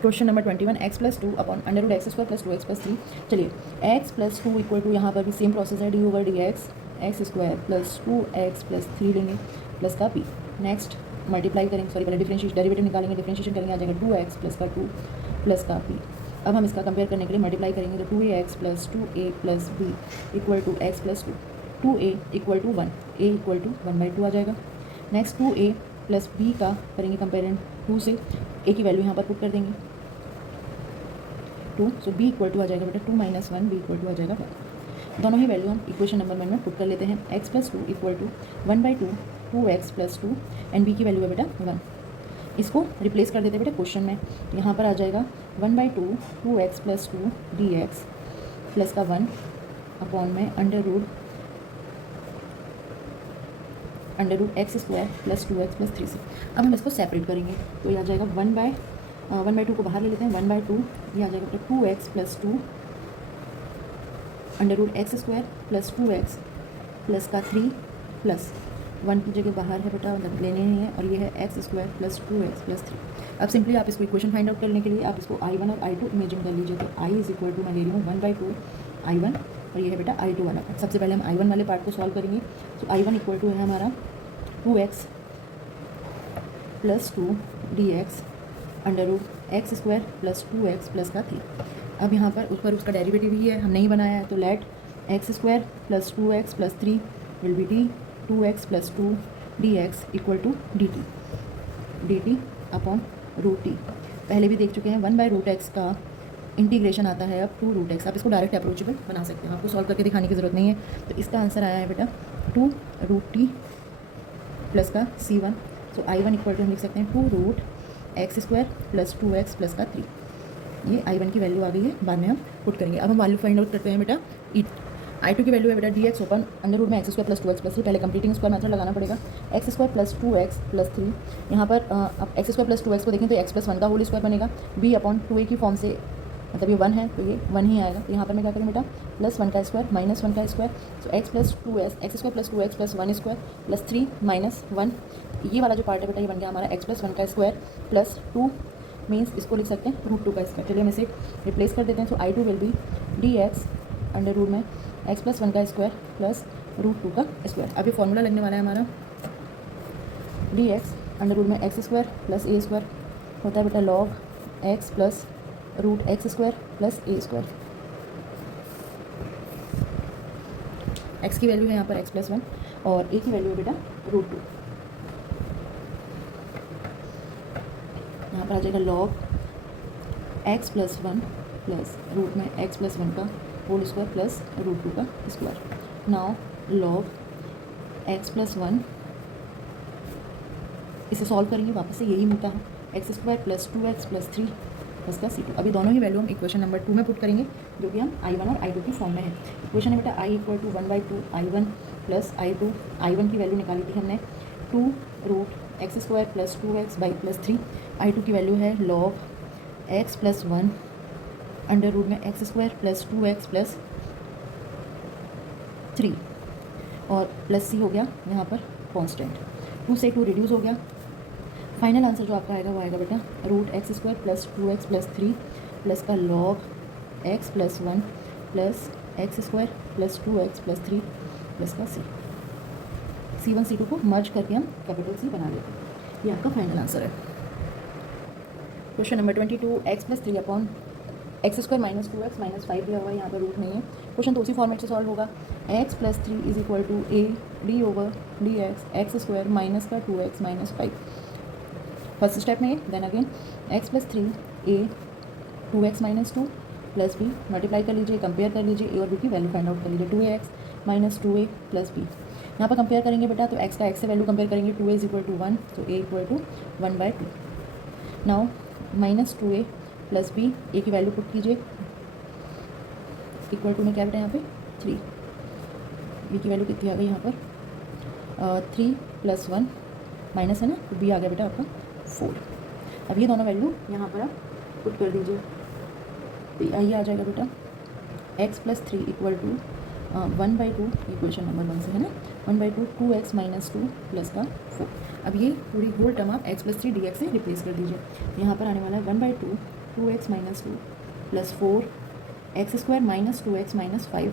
question number 21 x plus 2 upon under root x square plus 2x plus 3। चलिए x प्लस 2 इक्वल टू यहाँ पर भी सेम प्रोसेस है D over D x square plus 2x plus 3 लेंगे plus का p। Next multiply करेंगे, sorry पहले differentiation derivative निकालेंगे, डिफरेंशिएशन करेंगे आ जाएगा 2x प्लस का 2 प्लस का p। अब हम इसका कंपेयर करने के लिए मल्टीप्लाई करेंगे तो 2ax plus 2a plus b equal to x plus 2, 2a equal to 1, a equal to 1/2 आ जाएगा। नेक्स्ट 2a प्लस b का करेंगे कंपेरिजन 2 से, a की वैल्यू यहाँ पर पुट कर देंगे 2, सो b इक्वल टू आ जाएगा बेटा 2 माइनस 1, b इक्वल टू आ जाएगा 1। दोनों ही वैल्यू हम इक्वेशन नंबर 1 में पुट कर लेते हैं। x plus 2 equal to 1/2 2x plus 2 and b की वैल्यू है बेटा 1। इसको रिप्लेस कर देते हैं बेटा क्वेश्चन में, तो यहाँ पर आ जाएगा 1/2 2x प्लस 2 dx प्लस का 1 अपॉन में under root x square plus 2x plus 3c। अब हम इसको सेपरेट करेंगे तो ये आ जाएगा 1/2 को बाहर ले लेते हैं, 1/2 ये आ जाएगा बेटा 2x plus 2 under root x square plus 2x plus का 3 प्लस 1 की जगह बाहर है बेटा, मतलब लेने नहीं है, और ये है x square plus 2x plus 3। अब सिंपली आप इसको इक्वेशन फाइंड आउट करने के लिए आप इसको I1 और I2 इमेजिन कर लीजिए, तो I इज इक्वल टू मैं ले रही हूँ 1/2 I1 और ये है बेटा I2 वाला पार्ट। सबसे पहले हम I1 वाले पार्ट को सॉल्व करेंगे, तो I1 इक्वल टू है हमारा 2x plus 2 dx under root x square plus 2x plus का 3। अब यहाँ पर ऊपर उसका डेरिवेटिव ही है, हम नहीं बनाया है, तो let x square plus 2x plus 3 will be d 2x plus 2 dx equal to dt upon root t. पहले भी देख चुके हैं 1/√x का इंटीग्रेशन आता है अब 2√x। आप इसको डायरेक्ट अप्रोचेबल बना सकते हैं, आपको सॉल्व करके दिखाने की ज़रूरत नहीं है। तो इसका आंसर आया है बेटा 2√t प्लस का c1। So I1 equal to हम लिख सकते हैं 2√x square plus 2x plus का 3। ये I1 की वैल्यू आ गई है, बाद में हम पुट करेंगे। अब हम वैल्यू फाइंड आउट करते हैं बेटा I2 की वैल्यू है बेटा dx ओपन अंडर रूट में x square plus 2x plus 3। पहले कंप्लीटिंग स्क्वायर मेथड लगाना पड़ेगा, x square plus 2x plus 3। यहाँ पर अब एक्स स्क्वायर प्लस 2x को देखें तो x प्लस 1 का होल स्क्वायर बनेगा, b अपॉन 2a की फॉर्म से, मतलब ये 1 है तो ये 1 ही आएगा। तो यहाँ पर मैं क्या करूँ बेटा प्लस 1 का स्क्वायर माइनस 1 का square, so X plus 2s X square plus 2x plus 1 square plus 3 minus 1। ये वाला जो पार्ट है बेटा ये बन गया हमारा x प्लस 1 का स्क्वायर प्लस 2 मीन्स इसको लिख सकते हैं √2 का स्क्वायर। चलिए हम इसे रिप्लेस कर देते हैं। So I2 will be dx under root में x प्लस 1 का स्क्वायर प्लस √2 का स्क्वायर। अभी फॉर्मूला लगने वाला है हमारा dx अंडर रूट में x square plus a square होता है बेटा log x plus root x square plus a square. x की वैल्यू है यहाँ पर x प्लस 1 और a की वैल्यू है बेटा √2। यहाँ पर आ जाएगा log x plus 1 plus root में x प्लस 1 का होल स्क्वायर प्लस √2 का square. Now log x plus 1, इसे सॉल्व करेंगे वापस से यही मिलता है x square plus 2x plus 3 plus का c2। अभी दोनों ही वैल्यू हम इक्वेशन नंबर 2 में पुट करेंगे, जो कि हम I1 और I2 की फॉर्म में है। इक्वेशन है बेटा I equal to 1/2 I1 plus I2। I1 की वैल्यू निकाली थी हमने 2 root x square plus 2x by plus 3। I2 की वैल्यू है log x plus 1 under root में x square plus 2x plus 3 और प्लस c हो गया यहाँ पर कांस्टेंट। 2 से 2 रिड्यूस हो गया। फाइनल आंसर जो आपका आएगा वो आएगा बेटा root x square plus 2x plus 3 plus का log x plus 1 plus x square plus 2x plus 3 plus का C1 C2 को मर्ज करके हम कैपिटल C बना लेते हैं। ये आपका फाइनल आंसर है। Question number 22 x plus 3 upon X square minus 2x minus 5 दिया हुआ है, यहाँ पर रूट नहीं है। क्वेश्चन तो उसी फॉर्मेट से सॉल्व होगा। X plus 3 is equal to a d over D x square minus का 2x माइनस 5। फर्स्ट स्टेप में then again x plus 3 a 2x minus 2 plus b multiply कर लीजिए, कंपेयर कर लीजिए, ए और बी की वैल्यू फाइंड आउट कर लीजिए। 2ax minus 2a plus B. यहाँ पर कंपेयर करेंगे बेटा तो x का x से वैल्यू कंपेयर करेंगे। 2a इज इक्वल टू 1 तो a equal to 1/2। Now minus 2a plus B, A की वैल्यू पुट कीजिए इक्वल टू में क्या बेटा यहाँ पे 3। बी की वैल्यू कितनी आ गई यहाँ पर 3 प्लस 1 माइनस है ना, तो बी आ गया बेटा आपका 4। अब ये दोनों वैल्यू यहाँ पर आप पुट कर दीजिए तो ये आ जाएगा बेटा x plus 3 equal to 1/2 equation number 1 से है ना 1/2 2x माइनस 2 प्लस का 4। अब ये पूरी होल टर्म आप x प्लस 3 dx से रिप्लेस कर दीजिए। यहाँ पर आने वाला है 1/2 2x minus 2 plus 4 x square minus 2x minus 5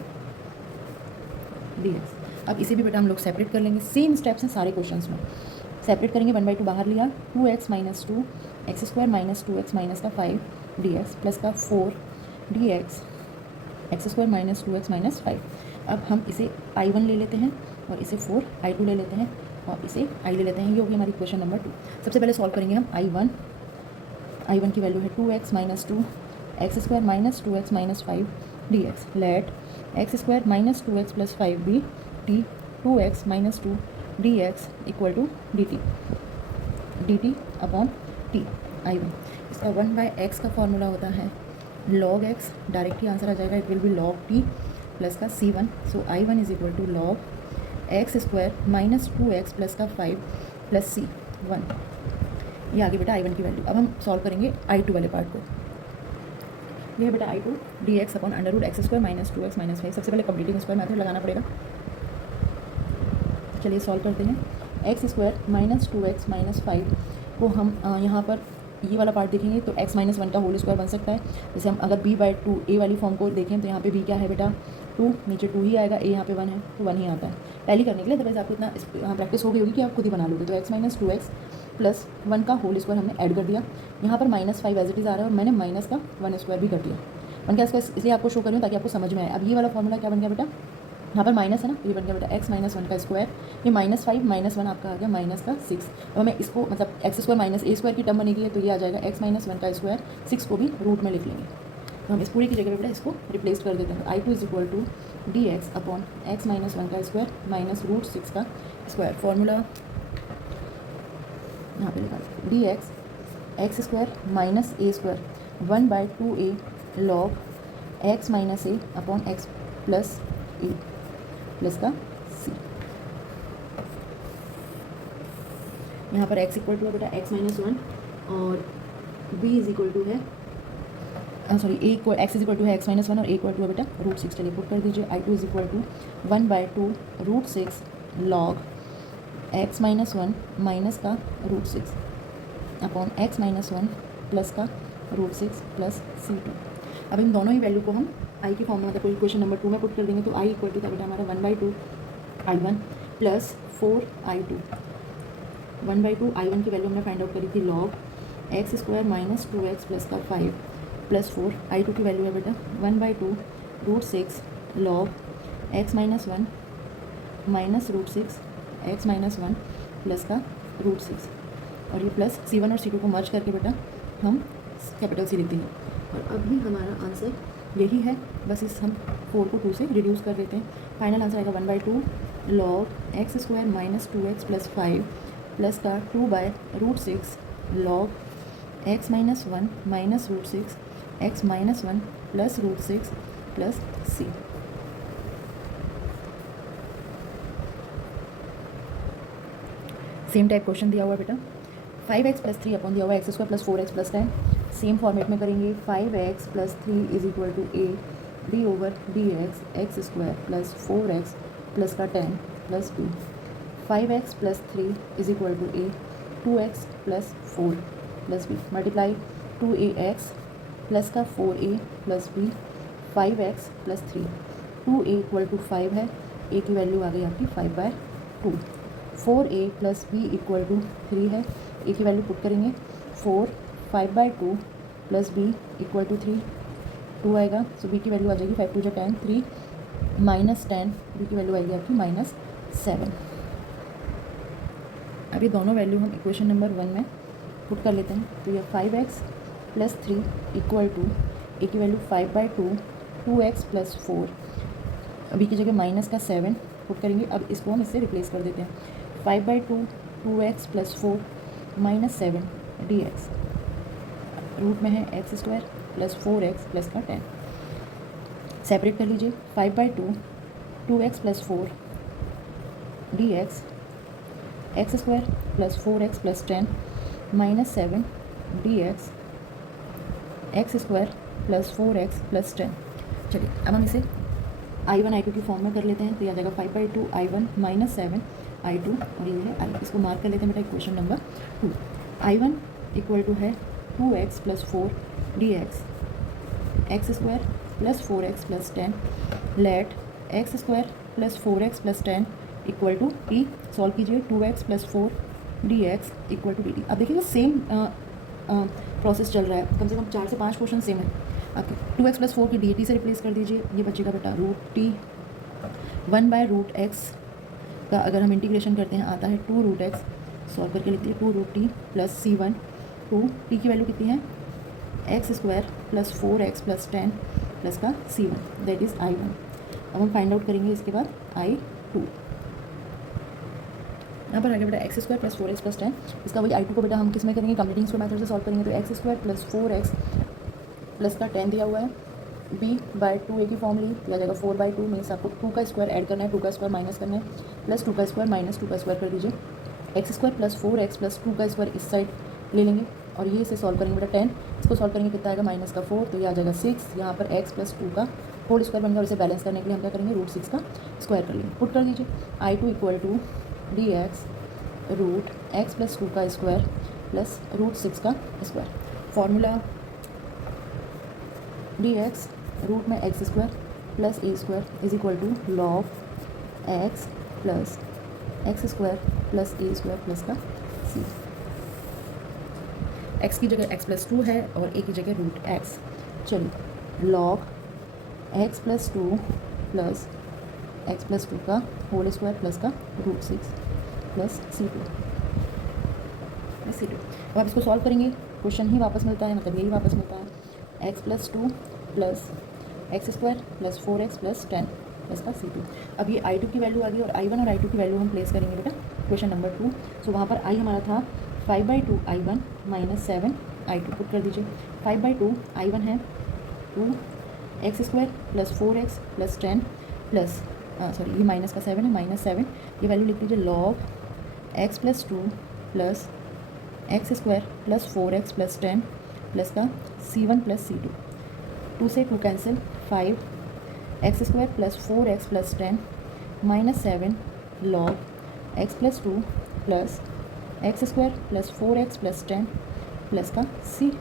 dx। अब इसे भी बेटा हम लोग सेपरेट कर लेंगे। सेम स्टेप्स हैं सारे क्वेश्चंस में। सेपरेट करेंगे 1/2 बाहर लिया 2x minus 2 x square minus 2x minus का 5 dx प्लस का 4 dx x square minus 2x minus 5। अब हम इसे I1 ले लेते हैं और इसे 4 I2 ले लेते हैं और इसे I ले लेते हैं। ये होगी हमारी क्वेश्चन नंबर 2। सबसे पहले सॉल्व करेंगे हम I1 की वैल्यू है 2x minus 2 x square minus 2x minus 5 dx। Let x square minus 2x plus 5 be t 2x minus 2 dx equal to dt upon t I1। इसका 1/x का formula होता है log x। डायरेक्टली आंसर आ जाएगा, it will be log t plus का C1। So I1 is equal to log x square minus 2x plus का 5 plus C1। ये आगे बेटा I1 की वैल्यू। अब हम सॉल्व करेंगे I2 वाले पार्ट को। ये है बेटा I2 dx upon under root x square minus 2x minus 5। सबसे पहले कंप्लीटिंग स्क्वायर मेथड लगाना पड़ेगा। चलिए सॉल्व करते हैं। X square minus 2x minus 5 को हम यहाँ पर ये वाला पार्ट देखेंगे तो x माइनस 1 का होल स्क्वायर बन सकता है। जैसे हम अगर b/2 a वाली फॉर्म को देखें तो यहाँ पे b क्या है बेटा 2, नीचे 2 ही आएगा, a यहाँ पे 1 है तो 1 ही आता है। पहली करने के लिए अदरवाइज आपको इतना यहाँ प्रैक्टिस हो गई होगी कि आप खुद ही बना लोगे। तो x माइनस 2x प्लस 1 का होल स्क्वायर हमने ऐड कर दिया। यहाँ पर माइनस 5 एज इट इज़ आ रहा है और मैंने माइनस का 1 स्क्वायर भी कर दिया। 1 का स्क्वायर इसलिए आपको शो कर रही हूँ ताकि आपको समझ में आए। अब ये वाला फॉर्मूला क्या बन गया बेटा, यहाँ पर माइनस है ना, ये बन गया बेटा x माइनस 1 का स्क्वायर। ये माइनस 5 माइनस 1 आपका आ गया माइनस का 6। अब हमें इसको मतलब x square minus a square की टर्म बनेगी तो ये आ जाएगा x माइनस 1 का स्क्वायर। 6 को भी रूट में लिख लेंगे तो हम इस पूरी की जगह बेटा इसको रिप्लेस कर देते हैं। I2 is equal to dx upon x minus 1 का स्क्वायर माइनस रूट 6 का स्क्वायर। फॉर्मूला यहाँ पे लिखा dx x square minus a square 1/2a log x minus a upon x plus a plus का c। यहाँ पर x इक्वल टू है बेटा x माइनस 1 और b इज इक्वल टू है sorry a equal x is equal to है x minus 1 और a equal to है बेटा रूट 6। चलिए पुट कर दीजिए। I2 is equal to 1/2 root 6 log x minus 1 minus का root 6 upon x minus 1 plus का रूट 6 प्लस C2। अब इन दोनों ही वैल्यू को हम I की फॉर्म में मतलब क्वेश्चन नंबर 2 में पुट कर देंगे तो I इक्वल टू था बेटा हमारा 1/2 I1 प्लस 4 I2। 1/2 I1 की वैल्यू हमने फाइंड आउट करी थी log x square minus 2x plus का 5 प्लस 4। I2 की वैल्यू है बेटा 1/2 root 6 log x minus 1 minus root 6 x minus 1 plus का रूट 6 और ये प्लस C1 और C2 को मर्ज करके बेटा हम कैपिटल C लिखते हैं। और अभी हमारा आंसर यही है, बस इस हम 4 को 2 से रिड्यूस कर देते हैं। फाइनल आंसर आएगा 1/2 log x square minus 2x plus 5 plus का 2/√6 log x minus 1 minus root 6 x minus 1 plus root 6 plus c। Same type question दिया हुआ है बेटा, 5x प्लस 3 अपॉन दिया हुआ है x square plus 4x plus 10। Same format में करेंगे, 5x plus 3 is equal to a d over D x square plus 4x plus का 10 plus b. 5x plus 3 is equal to a 2x plus 4 plus b multiply 2ax plus का 4a plus b 5x plus 3। 2a equal to 5 है, a की value आ गई आपकी 5/2। 4a plus b equal to 3 है, a की value put करेंगे 4 5/2 plus b equal to 3 2 आएगा, सो b की वैल्यू आ जाएगी 5 2 जो 10 3 माइनस 10, b की वैल्यू आएगी आपकी -7। अभी दोनों वैल्यू हम इक्वेशन नंबर 1 में पुट कर लेते हैं, तो ये 5x प्लस 3 इक्वल टू ए की वैल्यू 5/2 2x प्लस 4, अभी की जगह माइनस का 7 पुट करेंगे। अब इसको हम इससे रिप्लेस कर देते हैं, 5/2 2x plus 4 minus 7 dx, root में है x square plus 4x plus का 10, सेपरेट कर लीजिए। 5/2 2x plus 4 dx x square plus 4x plus 10 minus 7 dx x square plus 4x plus 10। चलिए अब हम इसे I1 I2 की फॉर्म में कर लेते हैं, तो यह आ जाएगा 5/2 I1 माइनस 7 I2 और ये है I, इसको मार्क कर लेते हैं बेटा equation number 2। I1 equal to है 2x plus 4 dx x square plus 4x plus 10 let x square plus 4x plus 10 equal to t, solve कीजिए 2x plus 4 dx equal to dt। अब देखिए same process चल रहा है, कम से कम 4 से 5 question same है। आपके 2x प्लस 4 की dt से रिप्लेस कर दीजिए, ये बचेगा बेटा रूट टी 1/√x का अगर हम इंटीग्रेशन करते हैं आता है 2√x, सॉल्व करके लिखते हैं 2√t प्लस c1 2 t की वैल्यू कितनी है x square plus 4x plus 10 plus का c1 दैट इज़ I1। अब हम फाइंड आउट करेंगे इसके बाद I2। यहाँ पर आगे बेटा x square plus 4x plus 10, इसका वही I2 को बेटा हम किस में करेंगे, कंप्लीटिंग स्क्वायर मेथड से सॉल्व करेंगे, तो x square plus 4x plus का 10 दिया हुआ है, b/2 a की फॉर्म ली, दिया जाएगा 4/2 मीन्स आपको 2 का स्क्वायर ऐड करना है, 2 का स्क्वायर माइनस करना है, प्लस 2 का स्क्वायर माइनस 2 का स्क्वायर कर दीजिए। X square plus 4x plus 2 का स्क्वायर इस साइड ले लेंगे और ये इसे सॉल्व करेंगे बेटा 10, इसको सॉल्व करेंगे कितना आएगा माइनस का 4, तो ये आ जाएगा 6, यहाँ पर x प्लस 2 का होल स्क्वायर बन गया और इसे बैलेंस करने के लिए हम क्या करेंगे √6 का स्क्वायर कर लेंगे, पुट कर दीजिए। I2 equal to dx root x plus 2 का स्क्वायर प्लस √6 का स्क्वायर, फॉर्मूला dx रूट में x square plus a square is equal to log x plus x square plus a square plus का C. X की जगह x plus 2 है और ए की जगह रूट एक्स, चलिए log x plus 2 plus x plus 2 का होल स्क्वायर प्लस का √6 प्लस c2 प्लस c2। अब आप इसको सॉल्व करेंगे, क्वेश्चन ही वापस मिलता है, मतलब यही वापस मिलता है, x plus 2 plus x square plus 4x plus 10 plus का c2। अब ये I2 की वैल्यू आ गई और I1 और I2 की वैल्यू हम प्लेस करेंगे बेटा क्वेश्चन नंबर 2। सो वहाँ पर I हमारा था 5/2 I1 माइनस 7 I2, पुट कर दीजिए। 5/2 I1 है 2 x square plus 4x plus 10 plus sorry ये माइनस का 7 है, माइनस 7, ये वैल्यू लिख लीजिए log x plus 2 plus x square plus 4x plus 10 plus का c1 प्लस c2। 2 से 2 cancel, 5 x square plus 4x plus 10 minus 7 log x plus 2 plus x square plus 4x plus 10 plus का c।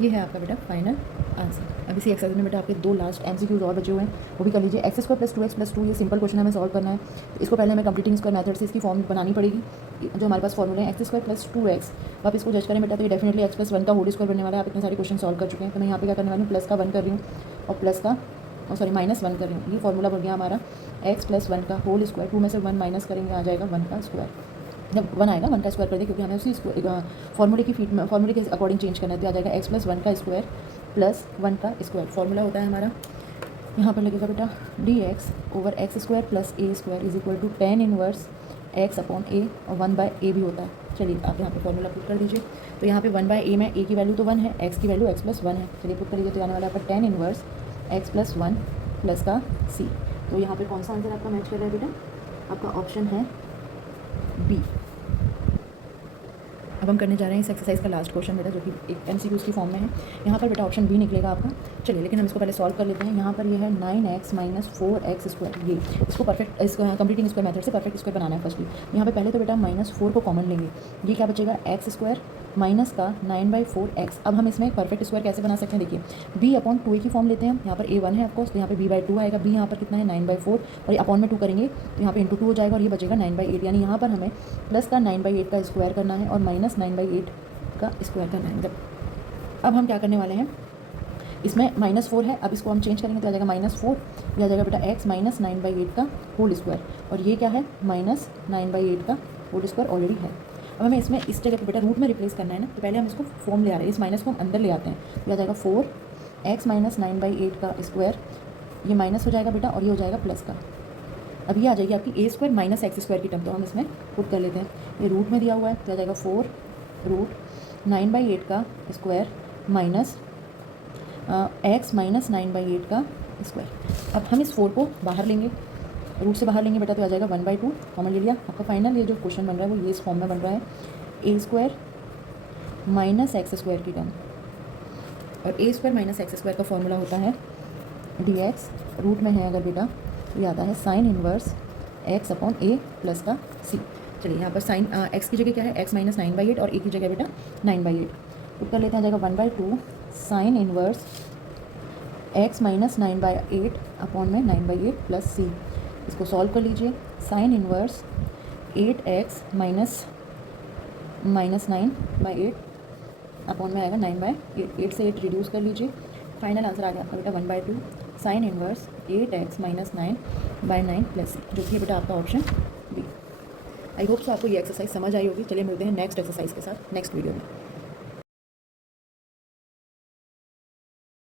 ये है आपका बेटा final answer. अब इसी exercise में बेटा आपके 2 लास्ट MCQs और बचे हुए हैं, वो भी कर लीजिए। X square plus 2x plus 2 ये सिंपल क्वेश्चन हमें सॉल्व करना है, इसको पहले हमें कंप्लीटिंग स्क्वायर मेथड से इसकी फॉर्म बनानी पड़ेगी, जो हमारे पास फॉर्मूले हैं एक्स स्क्वायर प्लस 2x। आप इसको जज करें बेटा तो ये डेफिनेटली x प्लस 1 का होल स्क्वायर बनने वाला है। आप इतने सारे क्वेश्चन सॉल्व कर चुके हैं, तो मैं यहाँ पे क्या करने वाली हूँ प्लस का 1 कर रही हूँ और प्लस का सॉरी माइनस 1 कर रही हूँ। ये फॉर्मूला बन गया हमारा x प्लस 1 का होल स्क्वायर, 2 में से 1 माइनस करेंगे आ जाएगा 1 का स्क्वायर, जब 1 आएगा 1 का स्क्वायर कर दें क्योंकि हमें उसी फॉर्मूले की फीट में फॉर्मूले के अकॉर्डिंग चेंज करना है, तो आ जाएगा x प्लस 1 का स्क्वायर प्लस 1 का स्क्वायर। फॉर्मूला होता है हमारा यहाँ पर लगेगा बेटा dx over x square plus a square is equal to tan inverse x upon a और 1/a भी होता है। चलिए आप यहाँ पे फॉर्मूला पुट कर दीजिए, तो यहाँ पे 1/a में a की वैल्यू तो 1 है, x की वैल्यू x प्लस 1 है। चलिए पुट कर दीजिए, तो आने वाला आपका tan inverse x plus 1 plus का c। तो यहाँ पे कौन सा आंसर आपका मैच कर रहा है बेटा, आपका ऑप्शन है बी। अब हम करने जा रहे हैं इस एक्सरसाइज का लास्ट क्वेश्चन बेटा, जो कि एक MCQs की फॉर्म में है। यहाँ पर बेटा ऑप्शन बी निकलेगा आपका। चलिए लेकिन हम इसको पहले सॉल्व कर लेते हैं। यहाँ पर ये है 9x माइनस 4x स्क्वायर, ये इसको परफेक्ट इस कंप्लीटिंग स्क्वायर मेथड से परफेक्ट स्क्वायर बनाना है फर्स्टली। यहाँ पे पहले तो बेटा -4 को कॉमन लेंगे, ये क्या बचेगा एक्स स्क्वायर माइनस का 9/4x। अब हम इसमें परफेक्ट स्क्वायर कैसे बना सकते हैं, देखिए b/2a की फॉर्म लेते हैं। यहाँ पर a1 है ऑफकोर्स, तो यहाँ पे b/2 आएगा। b यहाँ पर कितना है 9/4, और ये अपॉन में 2 करेंगे तो यहाँ पे इंटू 2 हो जाएगा, और ये बचेगा 9/8। यानी यहाँ पर हमें प्लस का 9/8 का स्क्वायर करना है और माइनस 9/8 का स्क्वायर करना है। मतलब अब हम क्या करने वाले हैं, इसमें -4 है, अब इसको हम चेंज करेंगे तो आ जाएगा -4, यह आ जाएगा बेटा x माइनस 9/8 का होल स्क्वायर, और ये क्या है माइनस 9/8 का होल स्क्वायर ऑलरेडी है। अब हमें इसमें इस जगह पे बेटा रूट में रिप्लेस करना है ना, तो पहले हम इसको फॉर्म ले आ रहे हैं, इस माइनस को हम अंदर ले आते हैं। ये आ जाएगा 4x माइनस 9/8 का स्क्वायर, ये माइनस हो जाएगा बेटा, और ये हो जाएगा प्लस का। अब ये आ जाएगी आपकी a² माइनस x स्क्वायर की टर्म, तो हम इसमें पुट कर लेते हैं। ये रूट में दिया हुआ है, तो आ जाएगा 4 रूट 9/8 का स्क्वायर माइनस x माइनस 9/8 का स्क्वायर। अब हम इस 4 को बाहर लेंगे, रूट से बाहर लेंगे बेटा, तो आ जाएगा 1/2 कॉमन ले लिया। आपका फाइनल ये जो क्वेश्चन बन रहा है वो ये इस फॉर्म में बन रहा है, a² माइनस x स्क्वायर की टर्म, और a² माइनस x स्क्वायर का फॉर्मूला होता है dx, रूट में है अगर बेटा ये आता है साइन इनवर्स x/a प्लस का c। चलिए यहाँ पर साइन x की जगह क्या है x माइनस 9/8, और a की जगह बेटा 9/8 पुट कर लेते हैं। आ जाएगा 1/2 sine inverse x minus 9/8 upon में 9/8 प्लस c। इसको सॉल्व कर लीजिए, sign inverse 8x minus 9/8 upon में आएगा 9/8, 8 से 8 रिड्यूस कर लीजिए, फाइनल आंसर आ गया आपका बेटा 1/2 sine inverse 8x minus 9/9 plus c, जो कि है बेटा आपका ऑप्शन बी। आई होप सो आपको ये एक्सरसाइज समझ आई होगी। चलिए मिलते हैं नेक्स्ट एक्सरसाइज के साथ नेक्स्ट वीडियो में।